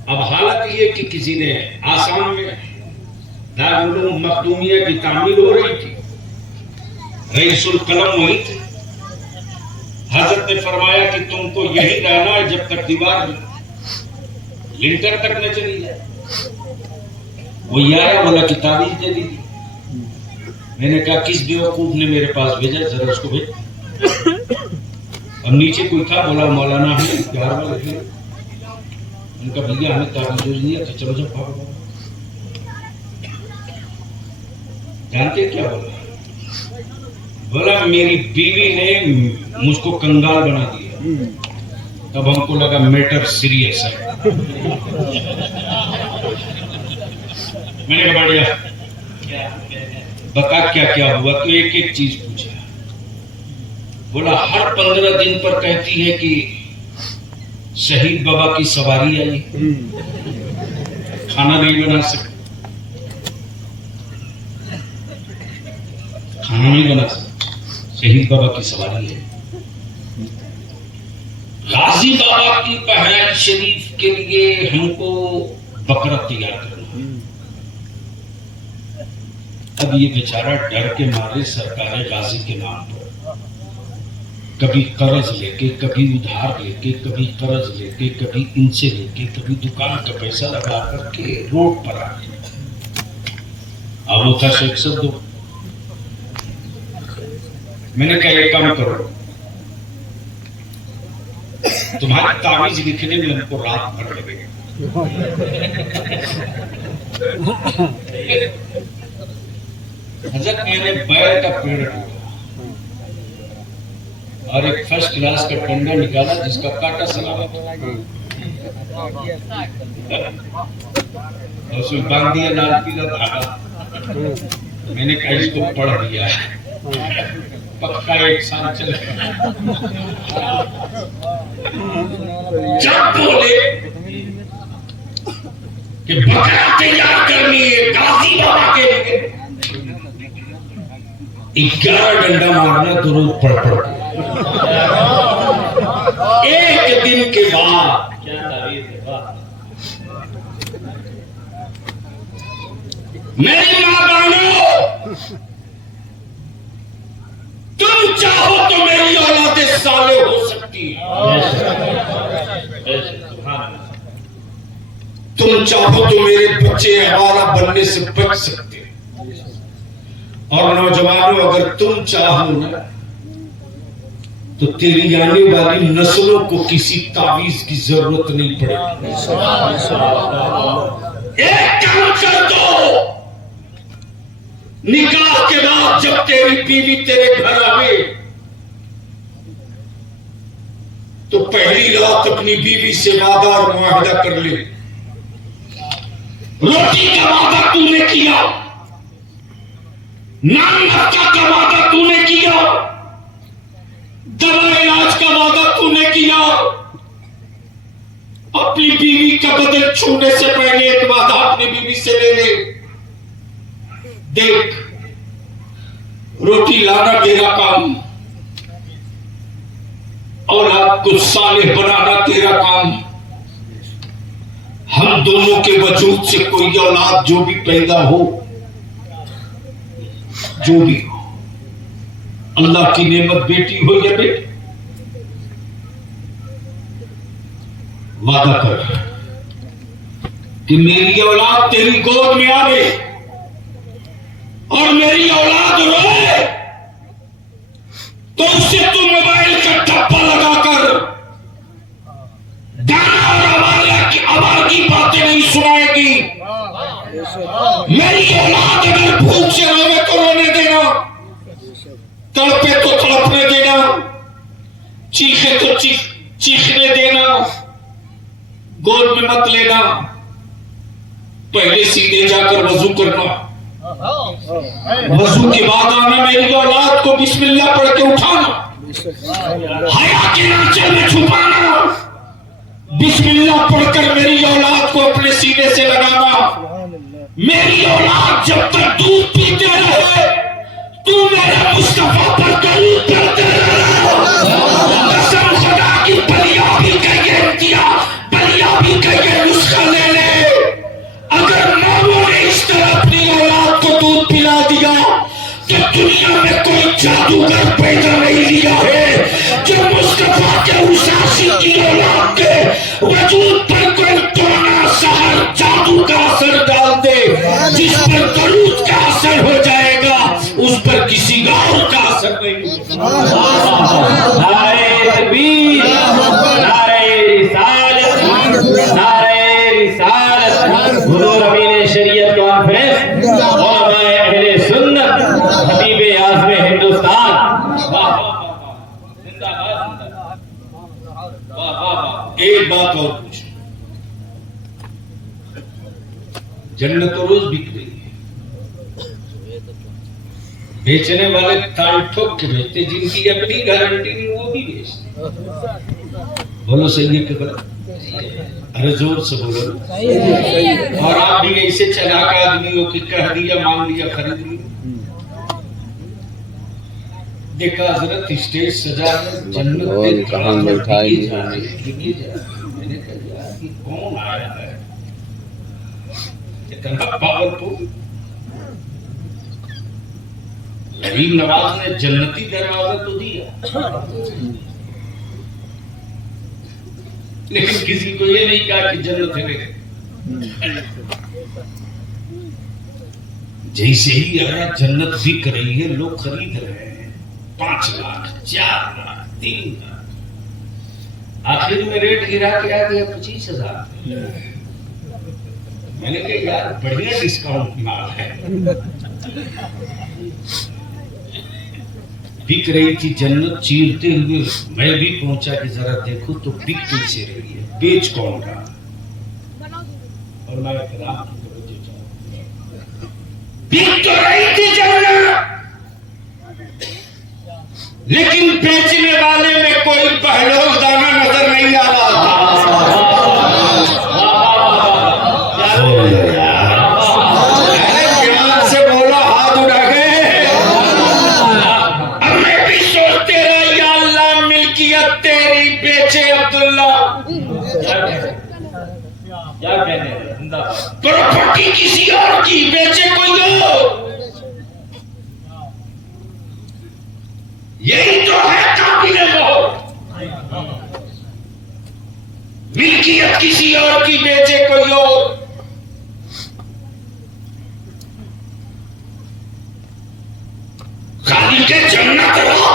अब हालत ये कि किसी ने आसाम में दारुल उलूम मखदूमिया की तामीर हो रही थी, रईसुल कलम वही थे। हजरत ने फरमाया कि तुमको यही रहना है जब तक दीवार लिंटर तक न चली जाए। वो आया, बोला कि ताबीज दे दी। मैंने कहा किस बेवकूफ ने मेरे पास भेजा, जरा उसको भेज। अब नीचे कोई था, बोला मौलाना है प्यार वाले थे, उनका भैया हमें ताबीज नहीं आता, चलो जब भागो। जानते क्या बोला? बोला मेरी बीवी ने मुझको कंगाल बना दिया। तब हमको लगा मैटर सीरियस है। मैंने कहा बढ़िया, बता क्या क्या हुआ? तो एक एक चीज पूछा। बोला हर 15 दिन पर कहती है कि शहीद बाबा की सवारी आई, खाना नहीं बना सकती, खाना नहीं बना सकती, शहीद बाबा की सवारी है। गाजी बाबा की बहराइच शरीफ के लिए हमको बकरा तैयार करना। अब ये बेचारा डर के मारे सरकार गाजी के नाम पर कभी कर्ज लेके, कभी उधार लेके, कभी कर्ज लेके, कभी इनसे लेके, कभी दुकान का पैसा लगा करके रोड पर आ गए। अब वो था शेख सब दो। मैंने कहा एक काम करो, तुम्हारी तावीज लिखने में हमको रात भर लगेगा। हजरत मैंने बैर का पेड़ ढूंढा और एक फर्स्ट क्लास का डंडा निकाला जिसका कांटा सलामत था, और उसमें बांध दिया लाल पीला धागा। मैंने कहा इसको पढ़ दिया, पक्का 1 साल चलेगा। जब बोले कि बकरा तैयार करनी है गाजी बाबा के लिए, 11 डंडा मारना तो रोज पड़ के। एक दिन के बाद क्या तारीफ है, मेरी मां बहनों, तुम चाहो तो मेरी औलाद साले हो सकती है, तुम चाहो तो मेरे बच्चे हमारा बनने से बच सकते हैं। और नौजवानों, अगर तुम चाहो ना तो तेरी आने वाली नस्लों को किसी तावीज की जरूरत नहीं पड़ेगी। एक काम कर दो, निकाह के बाद जब तेरी बीवी तेरे घर आवे तो पहली रात अपनी बीवी से वादा और मुआहदा कर ले। रोटी का वादा तूने किया, नाम का वादा तूने किया, दवा इलाज का वादा तूने किया, अपनी बीवी का बदन छूने से पहले एक वादा अपनी बीवी से ले ले। देख, रोटी लाना तेरा काम और आपको सालेह बनाना तेरा काम। हम दोनों के वजूद से कोई औलाद जो भी पैदा हो, जो भी हो, अल्लाह की नेमत, बेटी हो या बेटी, वादा कर कि मेरी औलाद तेरी गोद में आवे और मेरी औलाद रोए तो उससे तू मोबाइल का ठप्पा लगाकर गाना और आवाज की बातें नहीं सुनाएगी। मेरी औलाद अगर भूख से रोवे तो रोने देना, तड़पे तो तड़पने देना, चीखे तो चीखने देना, गोद में मत लेना। पहले सीधे जाकर वजू करना, वजू के बाद आना, मेरी औलाद को बिस्मिल्लाह पढ़ के उठाना, हया के नाचे में छुपाना, बिस्मिल्लाह पढ़कर मेरी औलाद को अपने सीने से लगाना। मेरी औलाद जब तक दूध पीते रहे तू मेरे मुस्तफा पर दरूद पढ़ते रहे। कसम खुदा की बलिया भी कहिए नुस्खा ले ले। अगर मामू ने इस तरह अपनी औलाद को दूध पिला दिया तो दुनिया में कोई जादूगर पैदा नहीं लिया है जो मुस्तफा के उस आशिक की औलाद के वजूद पर कोई तोना सहर जादू का असर डाल दे। जिस पर दरूद का असर हो जाएगा उस पर किसी और का असर नहीं होगा। एक बात और पूछो, जन्नत तो रोज बिक रही है, बेचने वाले ताल ठोक के बेचते, जिनकी अपनी गारंटी नहीं वो भी बेचते। बोलो सही है कि गलत? अरे जोर से बोलो। और आप भी ऐसे चालाक आदमी हो कि कह दिया, मान लिया, खरीद लिया। देखा हजरत स्टेज सजा जन्नत मैंने कहा यार कि कौन आया है इतना पावरफुल। गरीब नवाज ने जन्नती दरवाजा तो दिया, लेकिन किसी को ये नहीं कहा कि जन्नत है। जैसे ही आया जन्नत बिक रही है, लोग खरीद रहे हैं, 5 लाख, 4 लाख, 3 लाख। आखिर में रेट गिरा के आ गया 25,000। मैंने कहा यार बढ़िया डिस्काउंट माल है। बिक रही थी जन्नत, चीरते हुए मैं भी पहुंचा कि जरा देखो तो बिक कैसे रही है, बेच कौन रहा। और मैं बिक तो रही थी जन्नत, लेकिन बेचने वाले में कोई बहलोल दाना नजर नहीं आ रहा था। ज्ञान से बोला, हाथ उठा गए। अब मैं भी सोचते रहा, या अल्लाह मिल्कियत तेरी बेचे अब्दुल्ला। क्या कहने प्रॉपर्टी किसी और की, बेचे कोई और। यही तो है काबिल मौत, मिल्कियत किसी और की, बेचे कोई और। खाली के जन्नत रहा,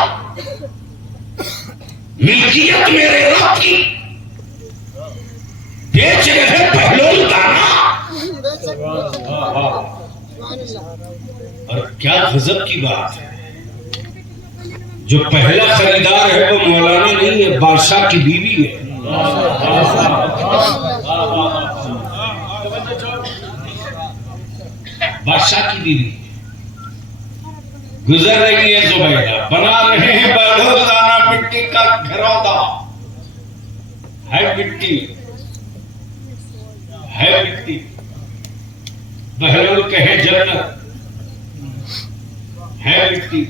मिल्कियत मेरे रब की, बेच रहे बहलोल दाना। और क्या गजब की बात है, जो पहला खरीदार है वो मौलाना नहीं है, बादशाह की बीवी है। बादशाह की बीवी गुजर रही है जुबैदा, बना रहे हैं बहलोल दाना, मिट्टी का घरौंदा है, मिट्टी है, मिट्टी। बहलोल कहे जन्नत है, मिट्टी।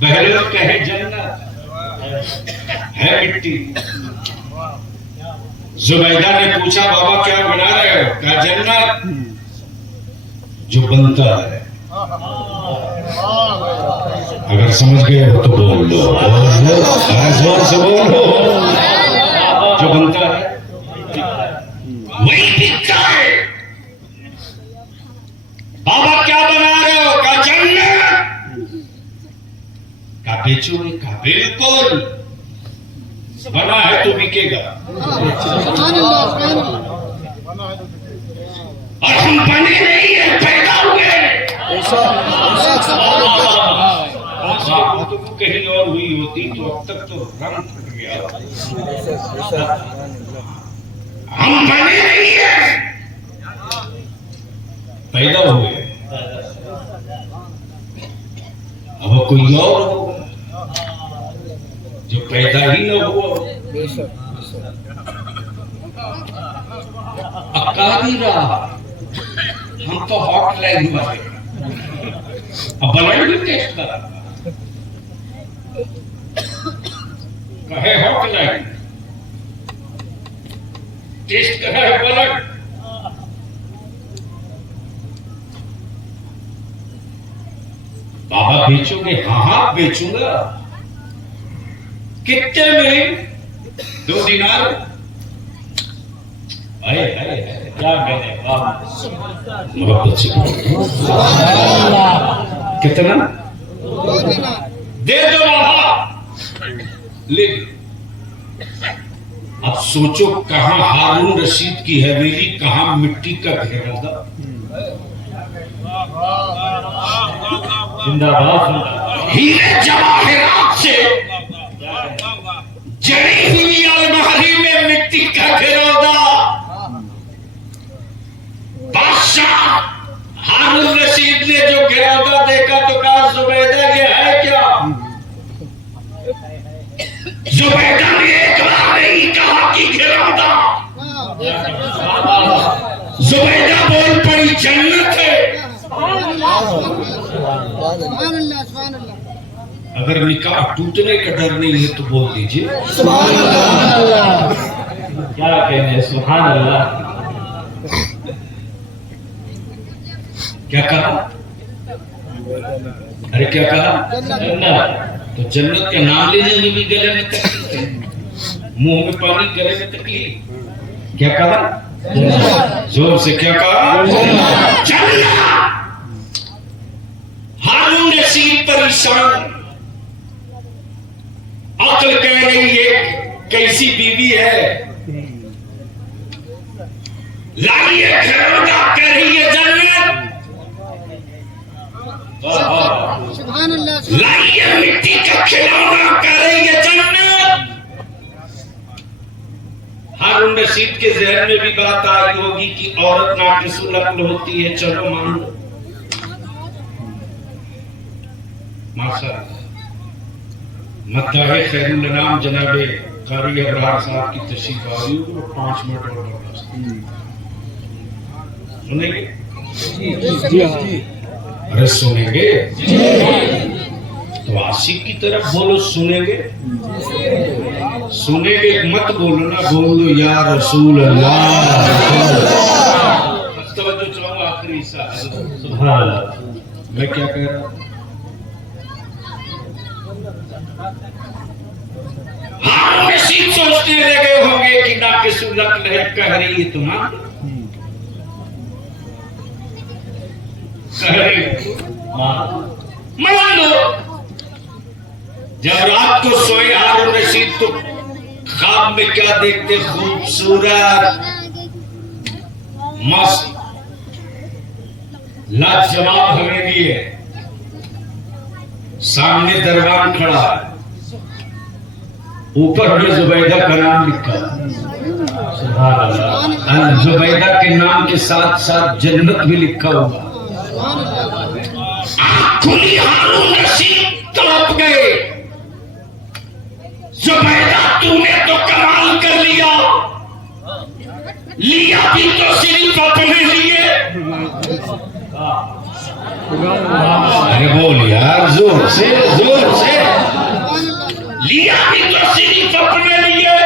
बहलोल कहे जन्नत है, मिट्टी। जुबैदा ने पूछा बाबा क्या बना रहे हो? कहा जन्नत जो बनता है। अगर समझ गए हो तो बोल लो, जोर से बोलो। जो बनता है वही बिकता है। बाबा क्या बना रहे हो? कहा जन्नत। का बेचोगे? का बिल्कुल, बना है तो बिकेगा। और हम बने नहीं है, पैदा हुए। तो कहीं और हुई होती तो अब तक तो रंग फट गया। हम बने नहीं है, पैदा हुए। अब कोई और होगा जो पैदा ही न हुआ। कहा भी रहा, हम तो हॉटलाइन वाले, अब ब्लड भी टेस्ट करा। कहे हॉटलाइन टेस्ट करा है ब्लड। बाबा बेचोगे? हाँ बेचूंगा। कितने में? 2 दिनार। क्या कहते मोहब्बत से कितना दे दो बाबा। लेकिन अब सोचो, कहां हारून रशीद की हवेली, कहां मिट्टी का घेरौंदा। जिंदाबाद। हीरे जवाहरात से जड़ी हुई अलमारी जुबैदा ने एक बार नहीं कहा कि गिरौदा, जुबैदा बोल पड़ी जन्नत है। अगर निकाह टूटने का डर नहीं है तो बोल दीजिए क्या कहने, सुभान अल्लाह। क्या कहा? अरे क्या कहा? जन्नत। तो जन्नत के नाम लेने में भी गले में तकलीफ है, मुंह में पानी, गले में तकलीफ। क्या कहा? जोर से क्या कहा? जन्नत। हारून रशीद परेशान, अक्ल कह रही है कैसी बीवी है, लाइए खिलौना कह रही है जन्नत, लाइए मिट्टी का खिलौना कह रही है जन्नत। हारून रशीद के जहन में भी बात आई होगी कि औरत नाकिसुल अक्ल होती है, चलो मान लो। माशाअल्लाह, मद्दाह खैरुल अनाम जनाबे कारी अबरार साहब की तशरीफ आ रही हो, 5 मिनट और बर्दाश्त सुनेंगे? अरे सुनेंगे तो आशिक की तरफ बोलो, सुनेंगे? सुनेंगे मत बोलो ना, बोल दो या रसूल अल्लाह। आखिरी हिस्सा सुभान अल्लाह। मैं क्या कह रहा हूँ? हाँ, नसीब सोचने लगे होंगे कि नाकिसुल अक्ल है, कह रही है तुम कह रही मान लो। जब रात को सोए हारून रशीद तो ख्वाब में क्या देखते? खूबसूरत, मस्त, लाजवाब हवेली है, सामने दरबान खड़ा है, ऊपर में जुबैदा का नाम लिखा, जुबैदा के नाम के साथ साथ जन्नत भी लिखा होगा। खुली हारून रशीद तड़प गए, जुबैदा तूने तो कमाल कर लिया, लिया भी तो सिर्फ अपने लिए। अरे बोल यार जोर से, जोर से। लिया भी तो सिर्फ अपने लिए।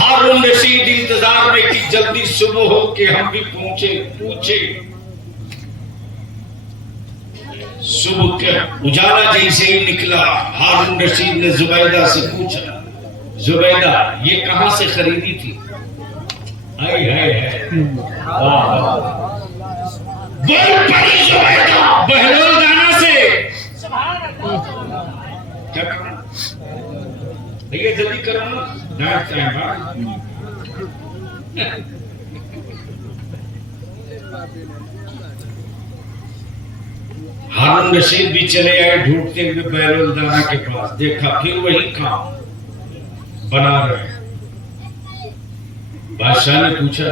हारून रशीद इंतजार में कि जल्दी सुबह हो के हम भी पहुंचे, पूछे। सुबह के उजाला जैसे ही निकला, हारून रशीद ने जुबैदा से पूछा, जुबैदा ये कहां से खरीदी थी? आई है बोल पड़ी जुबैदा, बहलोल दाना से। क्या करना भैया, जल्दी करो ना, डांट टाइम। हारून रशीद भी चले आए ढूंढते हुए बहलोल दाना के पास, देखा फिर वही काम बना रहे। बादशाह ने पूछा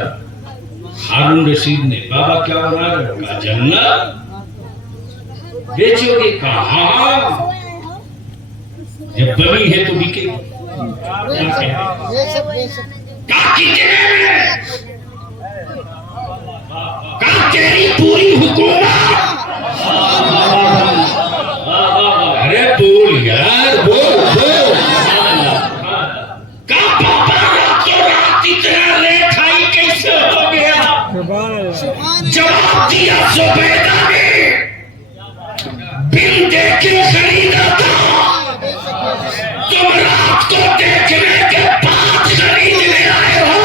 हारून रशीद ने, बाबा क्या बना रहे हो? कहा जन्नत बेचोगे? कहा हाँ, जब बनी है तो बिकेगी। कहा तेरी पूरी हुकूमत। अरे बोल यार, बोल बोल। कहा पापा रात इतना लेट खाई कैसे हो गया? जवाब दिया जुबैदा ने, बिन देखे खरीदा था, तुम रात को देखने के बाद खरीदने आए हो।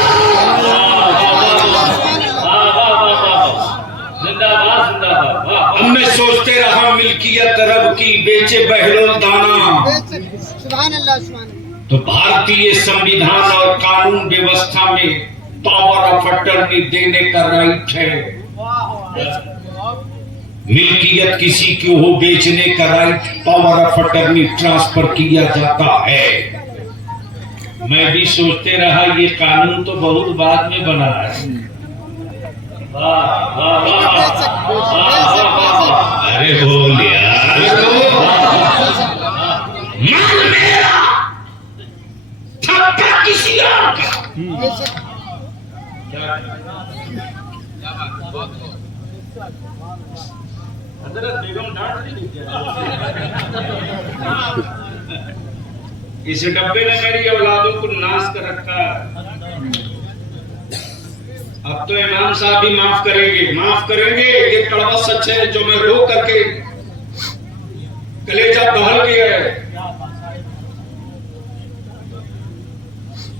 अब मैं सोचते रहा मिल्कियत रब की, बेचे बहलोल दाना। तो भारतीय संविधान और कानून व्यवस्था में पावर ऑफ अटर्नी देने का राइट है। मिल्कियत किसी की हो, बेचने का right power of attorney transfer किया जाता है। मैं भी सोचते रहा ये कानून तो बहुत बाद में बना है। अरे बोल यार, क्या हजरत बेगम डांट रही थी। इस डब्बे ने मेरी औलादों को नाश कर रखा है। अब तो इमाम साहब भी माफ करेंगे। ये कड़वा सच है जो मैं रो करके कलेजा दहल गया है।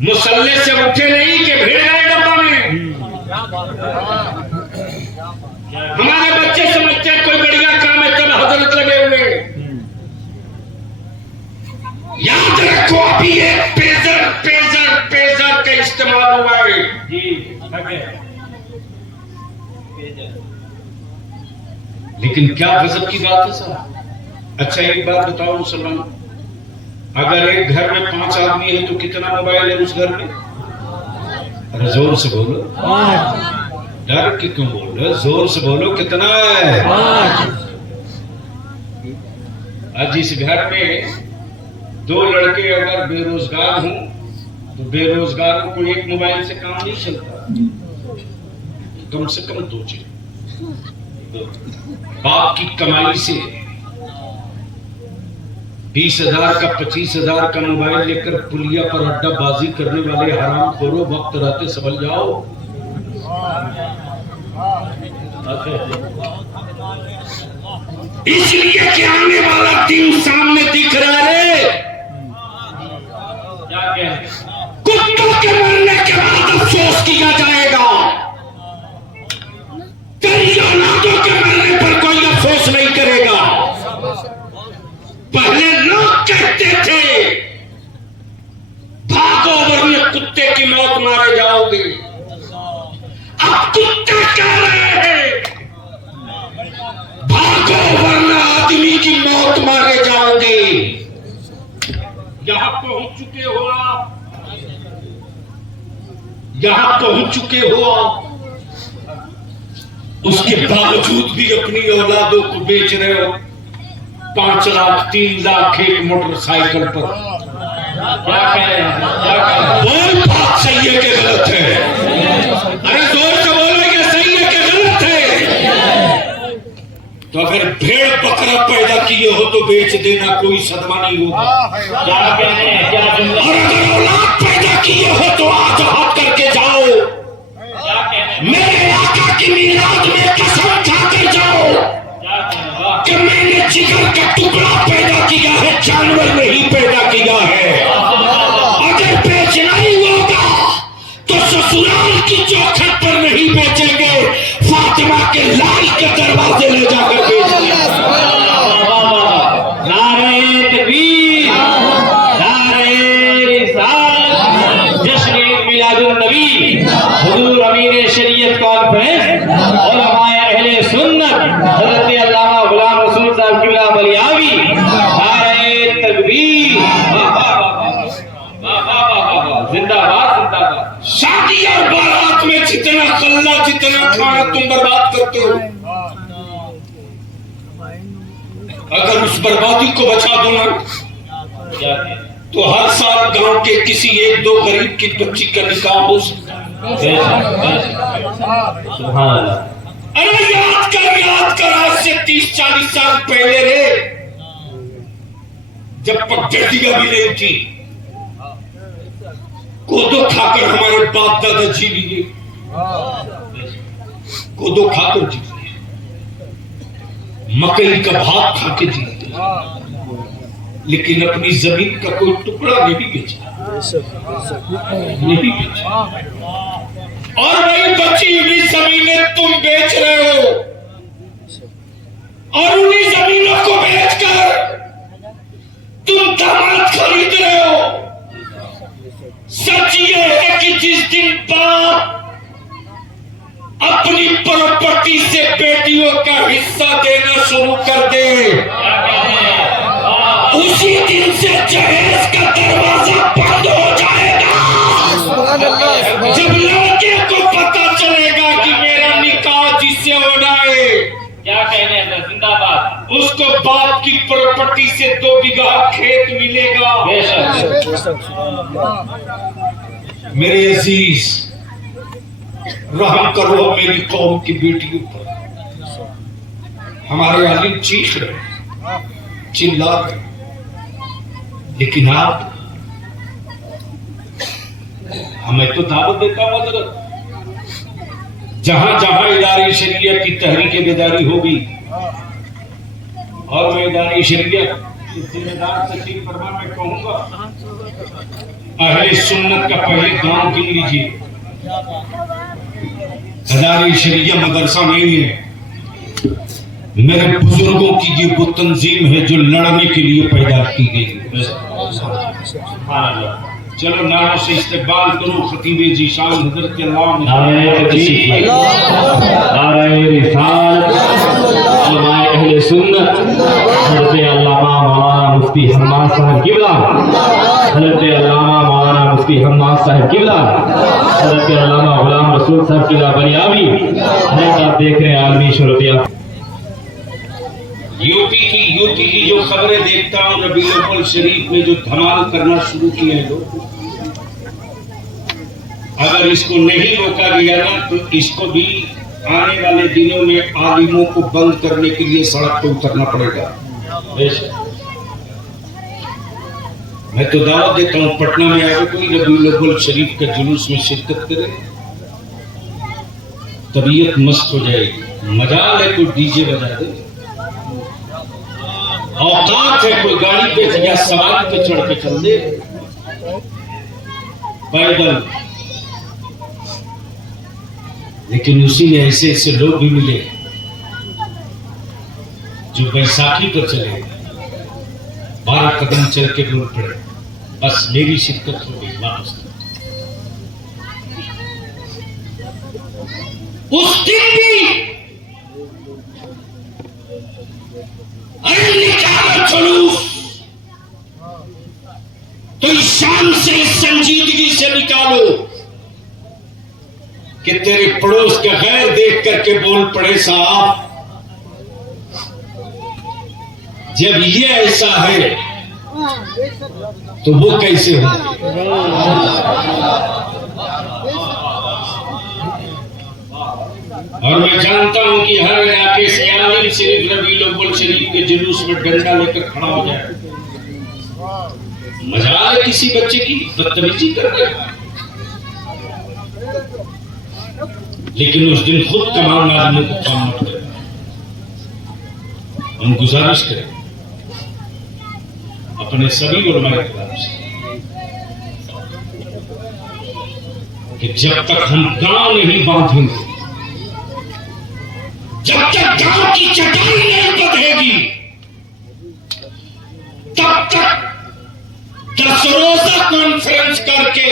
मुसल्ले से उठे नहीं कि भिड़ गए डब्बा में। हमारे बच्चे समझते हैं कोई बढ़िया काम है तब हजरत लगे हुए। याद रखो अभी ये पेजर का इस्तेमाल हुआ है। जी लगे लेकिन क्या गजब की बात है साहब। अच्छा एक बात बताओ मुसलमान, अगर एक घर में 5 आदमी है तो कितना मोबाइल है उस घर में? अरे जोर से बोलो, डर के क्यों बोल रहे हो? जोर से बोलो, कितना है? आज इस घर में 2 लड़के अगर बेरोजगार हों तो बेरोजगारों को एक मोबाइल से काम नहीं चलता, कम से कम 2 चाहिए। बाप की कमाई से 20,000 का 25,000 का मोबाइल लेकर पुलिया पर अड्डाबाजी करने वाले हराम खोरो, वक्त रहते संभल जाओ। इसलिए कि आने वाला दिन सामने दिख रहा है। क्या कहें? कुत्तों के मरने के बाद अफसोस किया जाएगा, तेरी औलादों के मरने पर कोई अफसोस नहीं करेगा। पहले लोग कहते थे भागो वरना कुत्ते की मौत मारे जाओगे। अब कुत्ते कह रहे हैं भागो वरना आदमी की मौत मारे जाओगे। यहां पहुंच चुके हो आप, यहां पहुंच चुके हो आप। उसके बावजूद भी अपनी औलादों को बेच रहे हो। 5 लाख 3 लाख एक मोटरसाइकिल पर। क्या कह रहे हैं? क्या कह रहे हैं? बोल बात सही है कि गलत है? अरे जोर से बोलो, ये सही है कि गलत है? तो अगर भेड़ बकरा पैदा किए हो तो बेच देना, कोई सदमा नहीं होगा। क्या कह रहे हैं? क्या जुमला? और अगर औलाद पैदा किए हो तो आज हाथ करके जाओ, क्या कह रहे हैं? मेरे आका की मीराद में कसम खाकर जाओ क्या कह रहे हैं? वाह! कि मैंने जिगर का टुकड़ा पैदा किया है, जानवर नहीं पैदा किया है। अगर बेचना ही होगा तो ससुराल की चौखट पर नहीं बेचेंगे, फातिमा के लाल के दरवाजे ले जाकर बेचेंगे। नारे तकबीर, नारे रिसालत, जश्न मिलादुन नबी, हुजूर अमीर शरीयत कॉन्फ्रेंस और हमारे अहले सुन्नत हज़रत अल्लामा गुलाम रसूल साहब किबला बलियावी। नारे तकबीर, जिंदाबाद जिंदाबाद। शादी और बारात में जितना कल्ला जितना खाना तुम बर्बाद करते हो, अगर उस बर्बादी को बचा दो ना क्या कहें? तो हर साल गांव के किसी 1-2 गरीब की बच्ची का निकाह हो सकता है। सुभान अल्लाह। अरे याद कर आज से 30-40 साल पहले रे, जब पगडंडियां भी नहीं थी, कोदो खाकर हमारे बाप दादा जी लिए, कोदो खाकर जी लिए, मकई का भात खा के जी लिए, लेकिन अपनी जमीन का कोई टुकड़ा नहीं बेचा, नहीं बेचा। और वही बची हुई जमीनें तुम बेच रहे हो, और उन्हीं जमीनों को बेचकर तुम दामाद खरीद रहे हो। सच ये है कि जिस दिन बाप अपनी प्रॉपर्टी से बेटियों का हिस्सा देना शुरू कर दे, उसी दिन से जहेज का दरवाजा बंद हो जाएगा। जब लड़के को पता चलेगा कि मेरा निकाह जिससे होना है, क्या कहने हैं? जिंदाबाद। उसको बाप की प्रॉपर्टी से 2 बीघा खेत मिलेगा। बेशक। मेरे अजीज, रहम करो मेरी कौम की बेटियों पर। हमारे आलिम चीख रहे, चिल्ला रहे, लेकिन आप, हमें तो दावत देता हूं हजरत, जहां जहां इदारे शरीयत की तहरीक बेदारी होगी, और मैं इदारे शरीयत के जिम्मेदार सचिव फरमा में कहूंगा, अहले सुन्नत का पहले गांव गिन लीजिए। इदारे शरीयत मदरसा नहीं है, मेरे बुजुर्गों की ये वो तंजीम है जो लड़ने के लिए पैदा की गई। चलो नारों से इस्तेमाल करो, खतीबे जी शान हजरत नारे रिसालत, उलमाए अहले सुन्नत, हज़रत अल्लामा मौलाना मुफ्ती हम्माद साहब किबला, हज़रत अल्लामा मौलाना मुफ्ती हम्माद साहब किबला, हज़रत अल्लामा गुलाम रसूल साहब किबला बरियावी, आप देख रहे हैं आलमी शरोतिया। यूपी की जो खबरें देखता हूँ, रबीउल अव्वल शरीफ में जो धमाल करना शुरू किए हैं लोग, अगर इसको नहीं रोका गया ना तो इसको भी आने वाले दिनों में आलिमों को बंद करने के लिए सड़क पर उतरना पड़ेगा। मैं तो दावत देता हूँ, पटना में आगे कोई रबीउल अव्वल शरीफ के जुलूस में शिरकत करे, तबीयत मस्त हो जाएगी। मजाल है कोई डीजे बजा दे, औकात है कोई गाड़ी पे या सवारी पे चढ़ के चल दे, पैदल। लेकिन उसी में ऐसे ऐसे लोग भी मिले जो बैसाखी पर चले, 12 कदम चल के बोल पड़े, बस मेरी शिरकत हो गई, वापस। उस दिन भी अरे निकालो जुलूस तो इस शान से, इस संजीदगी से निकालो कि तेरे पड़ोस का गैर देख करके बोल पड़े, साहब जब ये ऐसा है तो वो कैसे हो। और मैं जानता हूं कि हर इलाके से आलिम सिर्फ रबीउल अव्वल शरीफ के जुलूस में डंडा लेकर खड़ा हो जाए। मजाल है किसी बच्चे की बदतमीजी करने, लेकिन उस दिन खुद तमाम आदमियों को काम मत करें। हम गुजारिश करें अपने सभी उलमाए किराम से कि जब तक हम गांव नहीं बांधेंगे, जब तक गांव की चटाई नहीं बंधेगी, तब तक 10 रोजा कॉन्फ्रेंस करके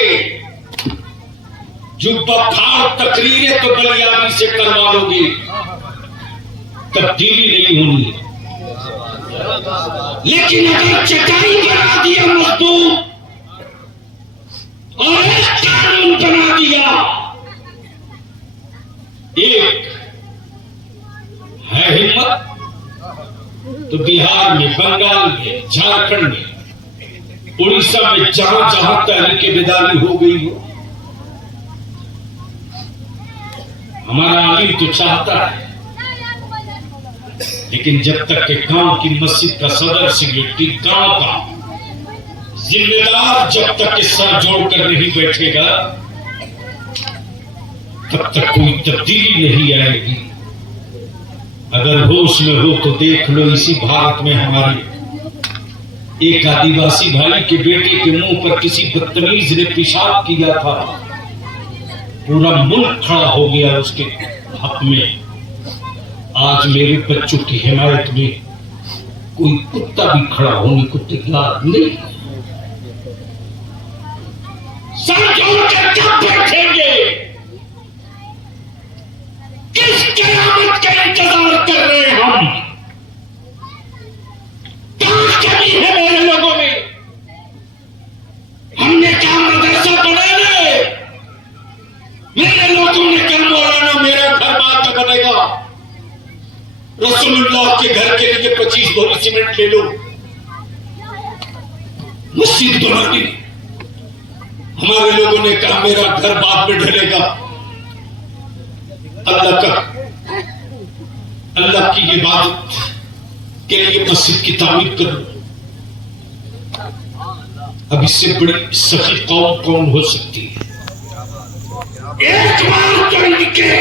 जुब्बा फाड़ तकरीरें तो बलियाबी से करवा लोगे, तब्दीली नहीं होनी है। लेकिन अगर चटाई बना दिया मजदूर और एक कानून बना दिया, एक है हिम्मत तो बिहार में, बंगाल में, झारखंड में, उड़ीसा में, जहां जहां तहरीक बेदारी हो गई हो, हमारा आलिम तो चाहता है, लेकिन जब तक के गांव की मस्जिद का सदर सेक्रेटरी, गांव का जिम्मेदार जब तक के सर जोड़कर नहीं बैठेगा, तब तक कोई तब्दीली नहीं आएगी। अगर होश में हो तो देख लो, इसी भारत में हमारे एक आदिवासी भाई के बेटे के मुंह पर किसी बदतमीज ने पेशाब किया था, पूरा मुल्क खड़ा हो गया उसके हक में। आज मेरे बच्चों की हिमायत में कोई कुत्ता भी खड़ा होने को तैयार नहीं। सर जोड़कर कब बैठेंगे? किस क़यामत का इंतजार कर रहे हैं हम? क्या कमी है मेरे लोगों में? हमने क्या मदरसा बनाने? मेरे लोगों ने कहा मौलाना मेरा घर बाद में बनेगा, रसूलुल्लाह के घर के लिए 25 बोरी सीमेंट ले लो, मस्जिद बना दी। हमारे लोगों ने कहा मेरा घर बाद में ढलेगा। अल्लाह की इबादत के लिए मस्जिद की तामीर करो। अब इससे बड़ी सखी कौम कौन हो सकती है? एक बार तो इनके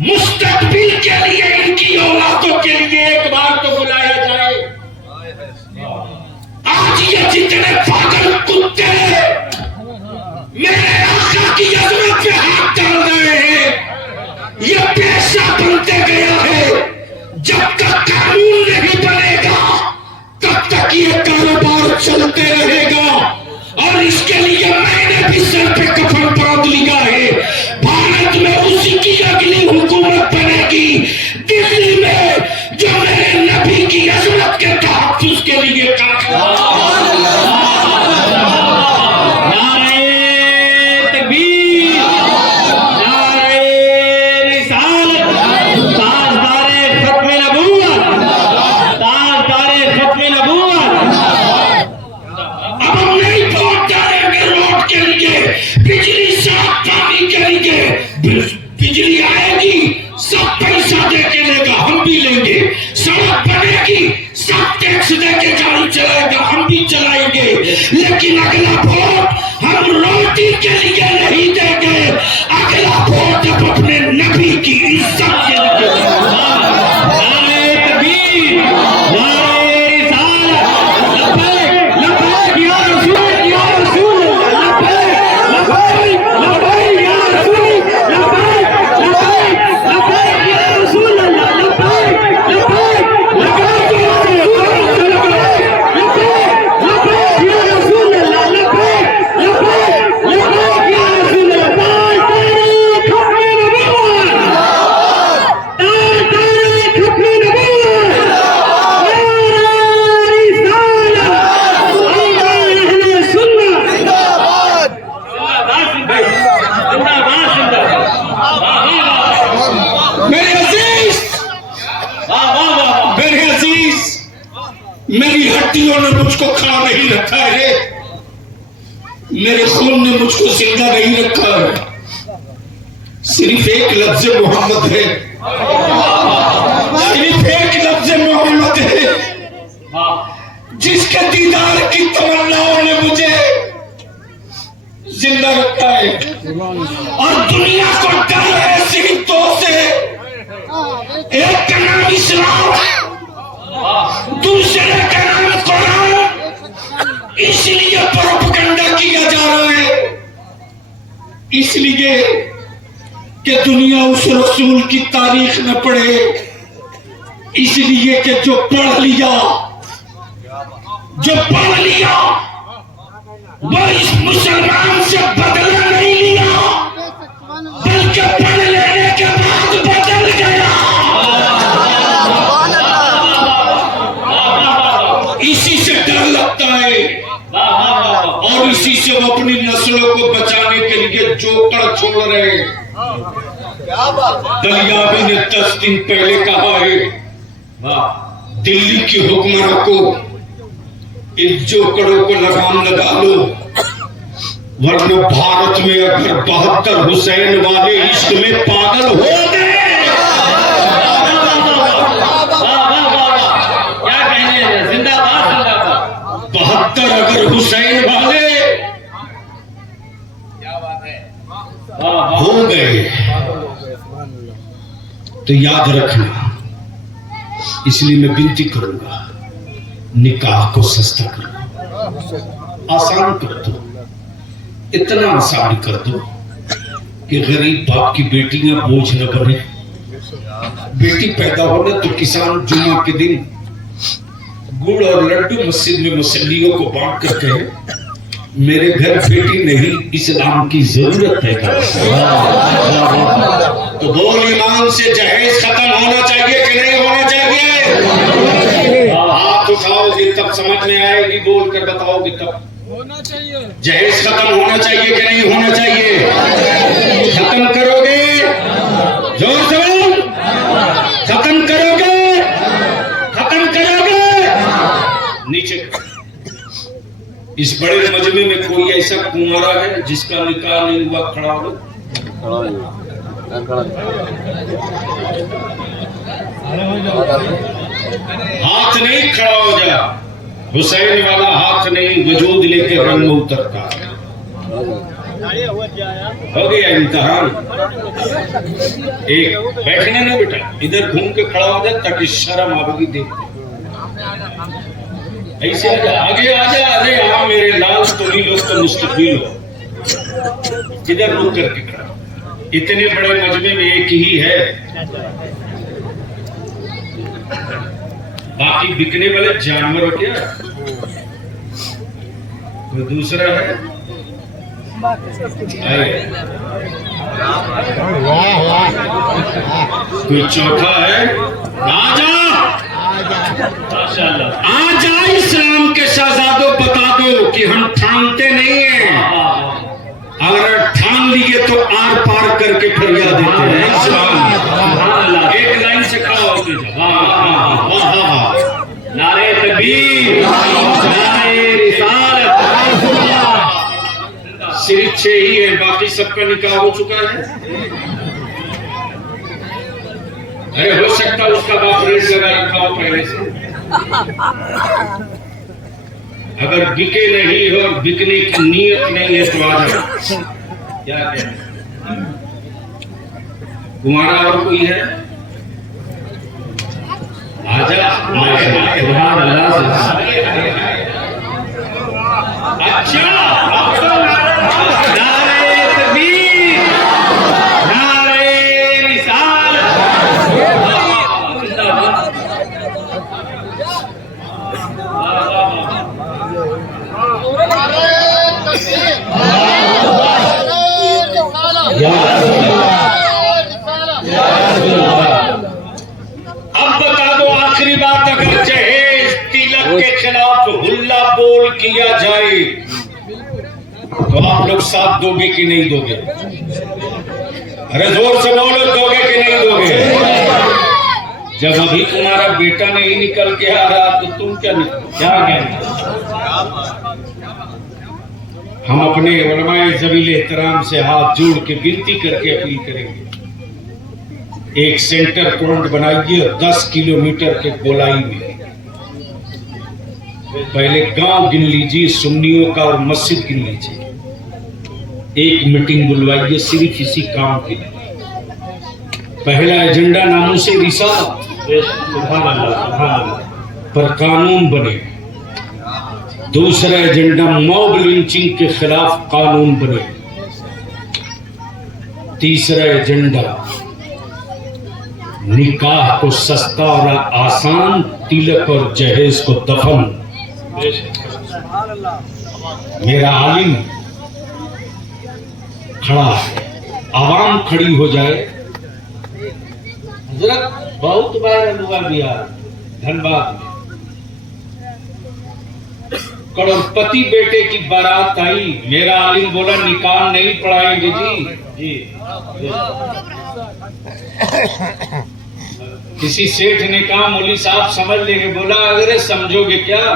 मुस्तकबिल के लिए, इनकी औलादों के लिए एक बार तो बुलाया जाए। आज ये जितने पागल कुत्ते मेरे आका की अजमत पे हाथ डाल रहे हैं, ये पेशा बनते गया है। जब तक कानून नहीं बनेगा तब तक ये कारोबार चलते रहेगा। और इसके लिए मैंने भी सर पे कफन बांध लिया है। भारत में उसी की अगली हुकूमत बनेगी, दिल्ली में, जो मेरे नबी की अजमत के तहफ्फुज़ के लिए काम बिजली आएगी सब पैसा दे के लेगा, हम भी लेंगे। सड़क बनेगी सब टैक्स दे के गाड़ी चलाएगा, हम भी चलाएंगे। लेकिन अगला वोट हम रोटी के लिए नहीं देंगे, अगला वोट अब अपने नबी की इज्जत के लिए। मेरी हड्डियों ने मुझको खड़ा नहीं रखा है, मेरे खून ने मुझको जिंदा नहीं रखा है। सिर्फ एक लफ्ज मोहम्मद है, सिर्फ एक लफ्ज मोहम्मद है, जिसके दीदार की तमन्नाओं ने मुझे जिंदा रखा है। और दुनिया को डर है सिर्फ दो से, एक का नाम इस्लाम, दूसरे का नाम कुरान। इसलिए प्रोपेगेंडा किया जा रहा है, इसलिए कि दुनिया उस रसूल की तारीख न पढ़े, इसलिए कि जो पढ़ लिया वो इस मुसलमान से बदला नहीं लिया, बल्कि पढ़ लेने के बाद बदल गया। इसी से डर लगता है और इसी से वो अपनी नस्लों को बचाने के लिए जोकर छोड़ रहे हैं। दलियाबी ने 10 दिन पहले कहा है दिल्ली की हुक्मरान को इन जोकड़ों को लगाम लगा लो, वरना भारत में अगर 72 हुसैन वाले इश्क में पागल हो गए, 72 अगर हुसैन वाले हो गए तो याद रखना। इसलिए मैं विनती करूंगा, निकाह को सस्ता कर दो, आसान कर दो, इतना आसान कर दो कि गरीब बाप की बेटियां बोझ न बने। बेटी पैदा होने तो किसान जुम्मा के दिन गुड़ और लड्डू मस्जिद में मुसल्लियों को बांट कर कहे मेरे घर बेटी नहीं इस्लाम की जरूरत है। तो बोल ईमान से जहेज खत्म होना चाहिए कि नहीं होना चाहिए? हाथ उठाओगे तब समझ में आएगी, बोल कर बताओगे तब। होना चाहिए। जहेज खत्म होना चाहिए कि नहीं होना चाहिए? खत्म करोगे? जोर से खत्म करोगे? खत्म करोगे? नीचे इस बड़े मजमे में कोई ऐसा कुंवारा है जिसका निकाह नहीं हुआ? खड़ा हो। हाथ नहीं, खड़ा हो जा। हुसैन वाला हाथ नहीं, वजूद लेके रंग में उतरता है। हो गया इम्तिहान। एक बैठने ना बेटा, इधर घूम के खड़ा हो जा ताकि शर्म आवेगी। देख ऐसे आजा, आगे आजा। अरे हाँ मेरे लाल, तुम्ही लोग तो मुस्तकबिल हो। इधर रुक करके खड़ा। इतने बड़े मजमे में एक ही है, बाकी बिकने वाले जानवर हो क्या? कोई दूसरा है? कोई चौथा है? आजा, आजा। इस्लाम के शहजादों, बता दो कि हम ठानते नहीं हैं। अगर ठान लिए तो आर पार करके फरियाद देते हैं। इस्लाम एक लाइन से खड़ा होके नारे तकबीर, नारे रिसालत। सिर्फ 6 ही है, बाकी सबका निकाह हो चुका है। अरे हो सकता है उसका बाप रेट लगा रखा हो पहले से। अगर बिके नहीं हो और बिकने की नीयत नहीं है तो आ जाओ। क्या कहना? तुम्हारा और कोई है? आजा। अच्छा, नारे तकबीर, नारे रिसालत। अब बता दो आखिरी बात, अगर जहेज तिलक के खिलाफ हुल्ला बोल किया जाए तो आप लोग साथ दोगे कि नहीं दोगे? अरे जोर से बोलो, दोगे कि नहीं दोगे? जब अभी तुम्हारा बेटा नहीं निकल के आ रहा तो तुम क्या कहना? हम अपने उलमाए ज़मील एहतराम से हाथ जोड़ के विनती करके अपील करेंगे, एक सेंटर पॉइंट बनाइए 10 किलोमीटर के गोलाई में। पहले गांव गिन लीजिए, सुन्नियों का और मस्जिद गिन लीजिए। एक मीटिंग बुलवाइए सिर्फ इसी काम के लिए। पहला एजेंडा नामूसे रिसालत पर कानून बने। दूसरा एजेंडा मॉब लिंचिंग के खिलाफ कानून बने। तीसरा एजेंडा निकाह को सस्ता और आसान, तिलक और जहेज को दफन। मेरा आलिम खड़ा है, आवाम खड़ी हो जाए। हजरत बहुत वायरल हुआ बिहार धनबाद में, करोड़पति बेटे की बारात आई। मेरा आलिम बोला निकाह नहीं पढ़ाएंगे जी। किसी सेठ ने कहा मौली साहब समझ लेंगे। बोला अरे समझोगे क्या?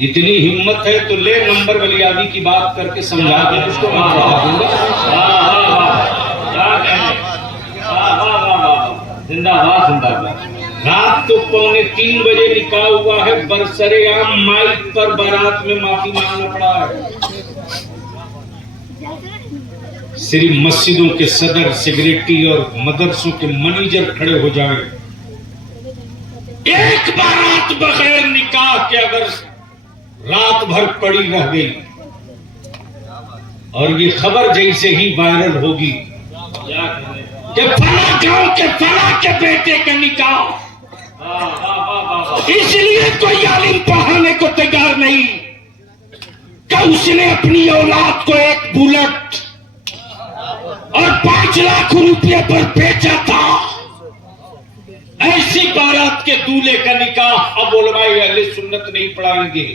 इतनी हिम्मत है तो ले नंबर बलियादी की बात करके समझा के उसको मैं पढ़ा दूंगा। जिंदाबाद जिंदाबाद। रात तो 2:45 बजे निकाह हुआ है, बरसरेआम माइक पर बारात में माफी मांगना पड़ा है। सिर्फ मस्जिदों के सदर, सेक्रेटरी और मदरसों के मैनेजर खड़े हो जाए। एक बारात बगैर निकाह के अगर रात भर पड़ी रह गई और ये खबर जैसे ही वायरल होगी कि फला गांव के फला के बेटे का निकाह, इसलिए कोई आलिम पढ़ाने को तैयार नहीं कि उसने अपनी औलाद को एक बुलेट और 5 लाख रुपये पर बेचा था। ऐसी बारात के दूल्हे का निकाह अब उलमाए अहले सुन्नत नहीं पढ़ाएंगे।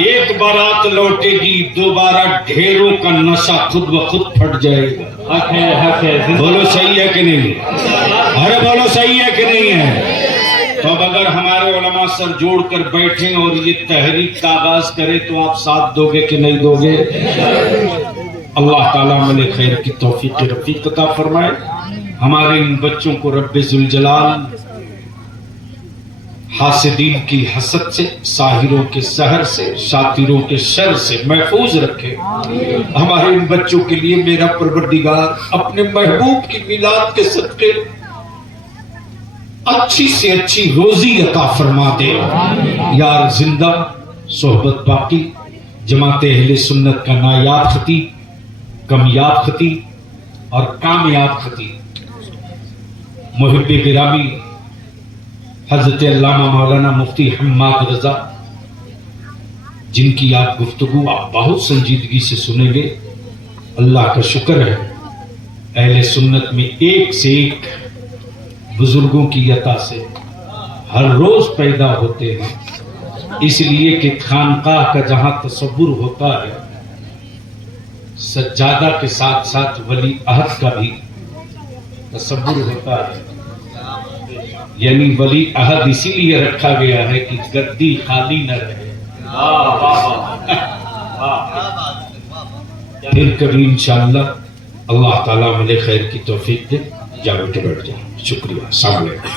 एक बारात लौटेगी, दोबारा ढेरों का नशा खुद ब खुद फट जाएगा। बोलो सही है कि नहीं? अरे बोलो सही है कि नहीं है? तो अब अगर हमारे उलमा सर जोड़ कर बैठे और ये तहरीक का आगाज करे तो आप साथ दोगे कि नहीं दोगे? अल्लाह ताला मले खैर की तौफीक रफीक अता फरमाए। हमारे इन बच्चों को रब्बे जुल जलाल हासिदीन की हसद से, साहिरों के सहर से, शातिरों के शर से महफूज रखे। हमारे इन बच्चों के लिए मेरा परवरदिगार अपने महबूब की मिलाद के सदके अच्छी से अच्छी रोजी अता फरमा दे। यार जिंदा सोहबत बाकी जमात अहले सुन्नत का नायाब खतीब, कमयाब खतीब और कामयाब खतीब मुहिब्बे गिरामी हजरत अल्लामा मौलाना मुफ्ती हम्माद रजा, जिनकी आप गुफ्तगू आप बहुत संजीदगी से सुनेंगे। अल्लाह का शुक्र है अहले सुन्नत में एक से एक बुजुर्गों की अता से हर रोज पैदा होते हैं, इसलिए कि खानकाह का जहां तसव्वुर होता है सज्जादा के साथ साथ वली अहद का भी तसव्वुर होता है। यानी वली अहद इसीलिए रखा गया है कि गद्दी खाली न रहे। फिर कभी इंशाअल्लाह अल्लाह ताला मुझे खैर की तौफीक दे। जाओ के बैठ जाओ। शुक्रिया। अस्सलाम वालेकुम।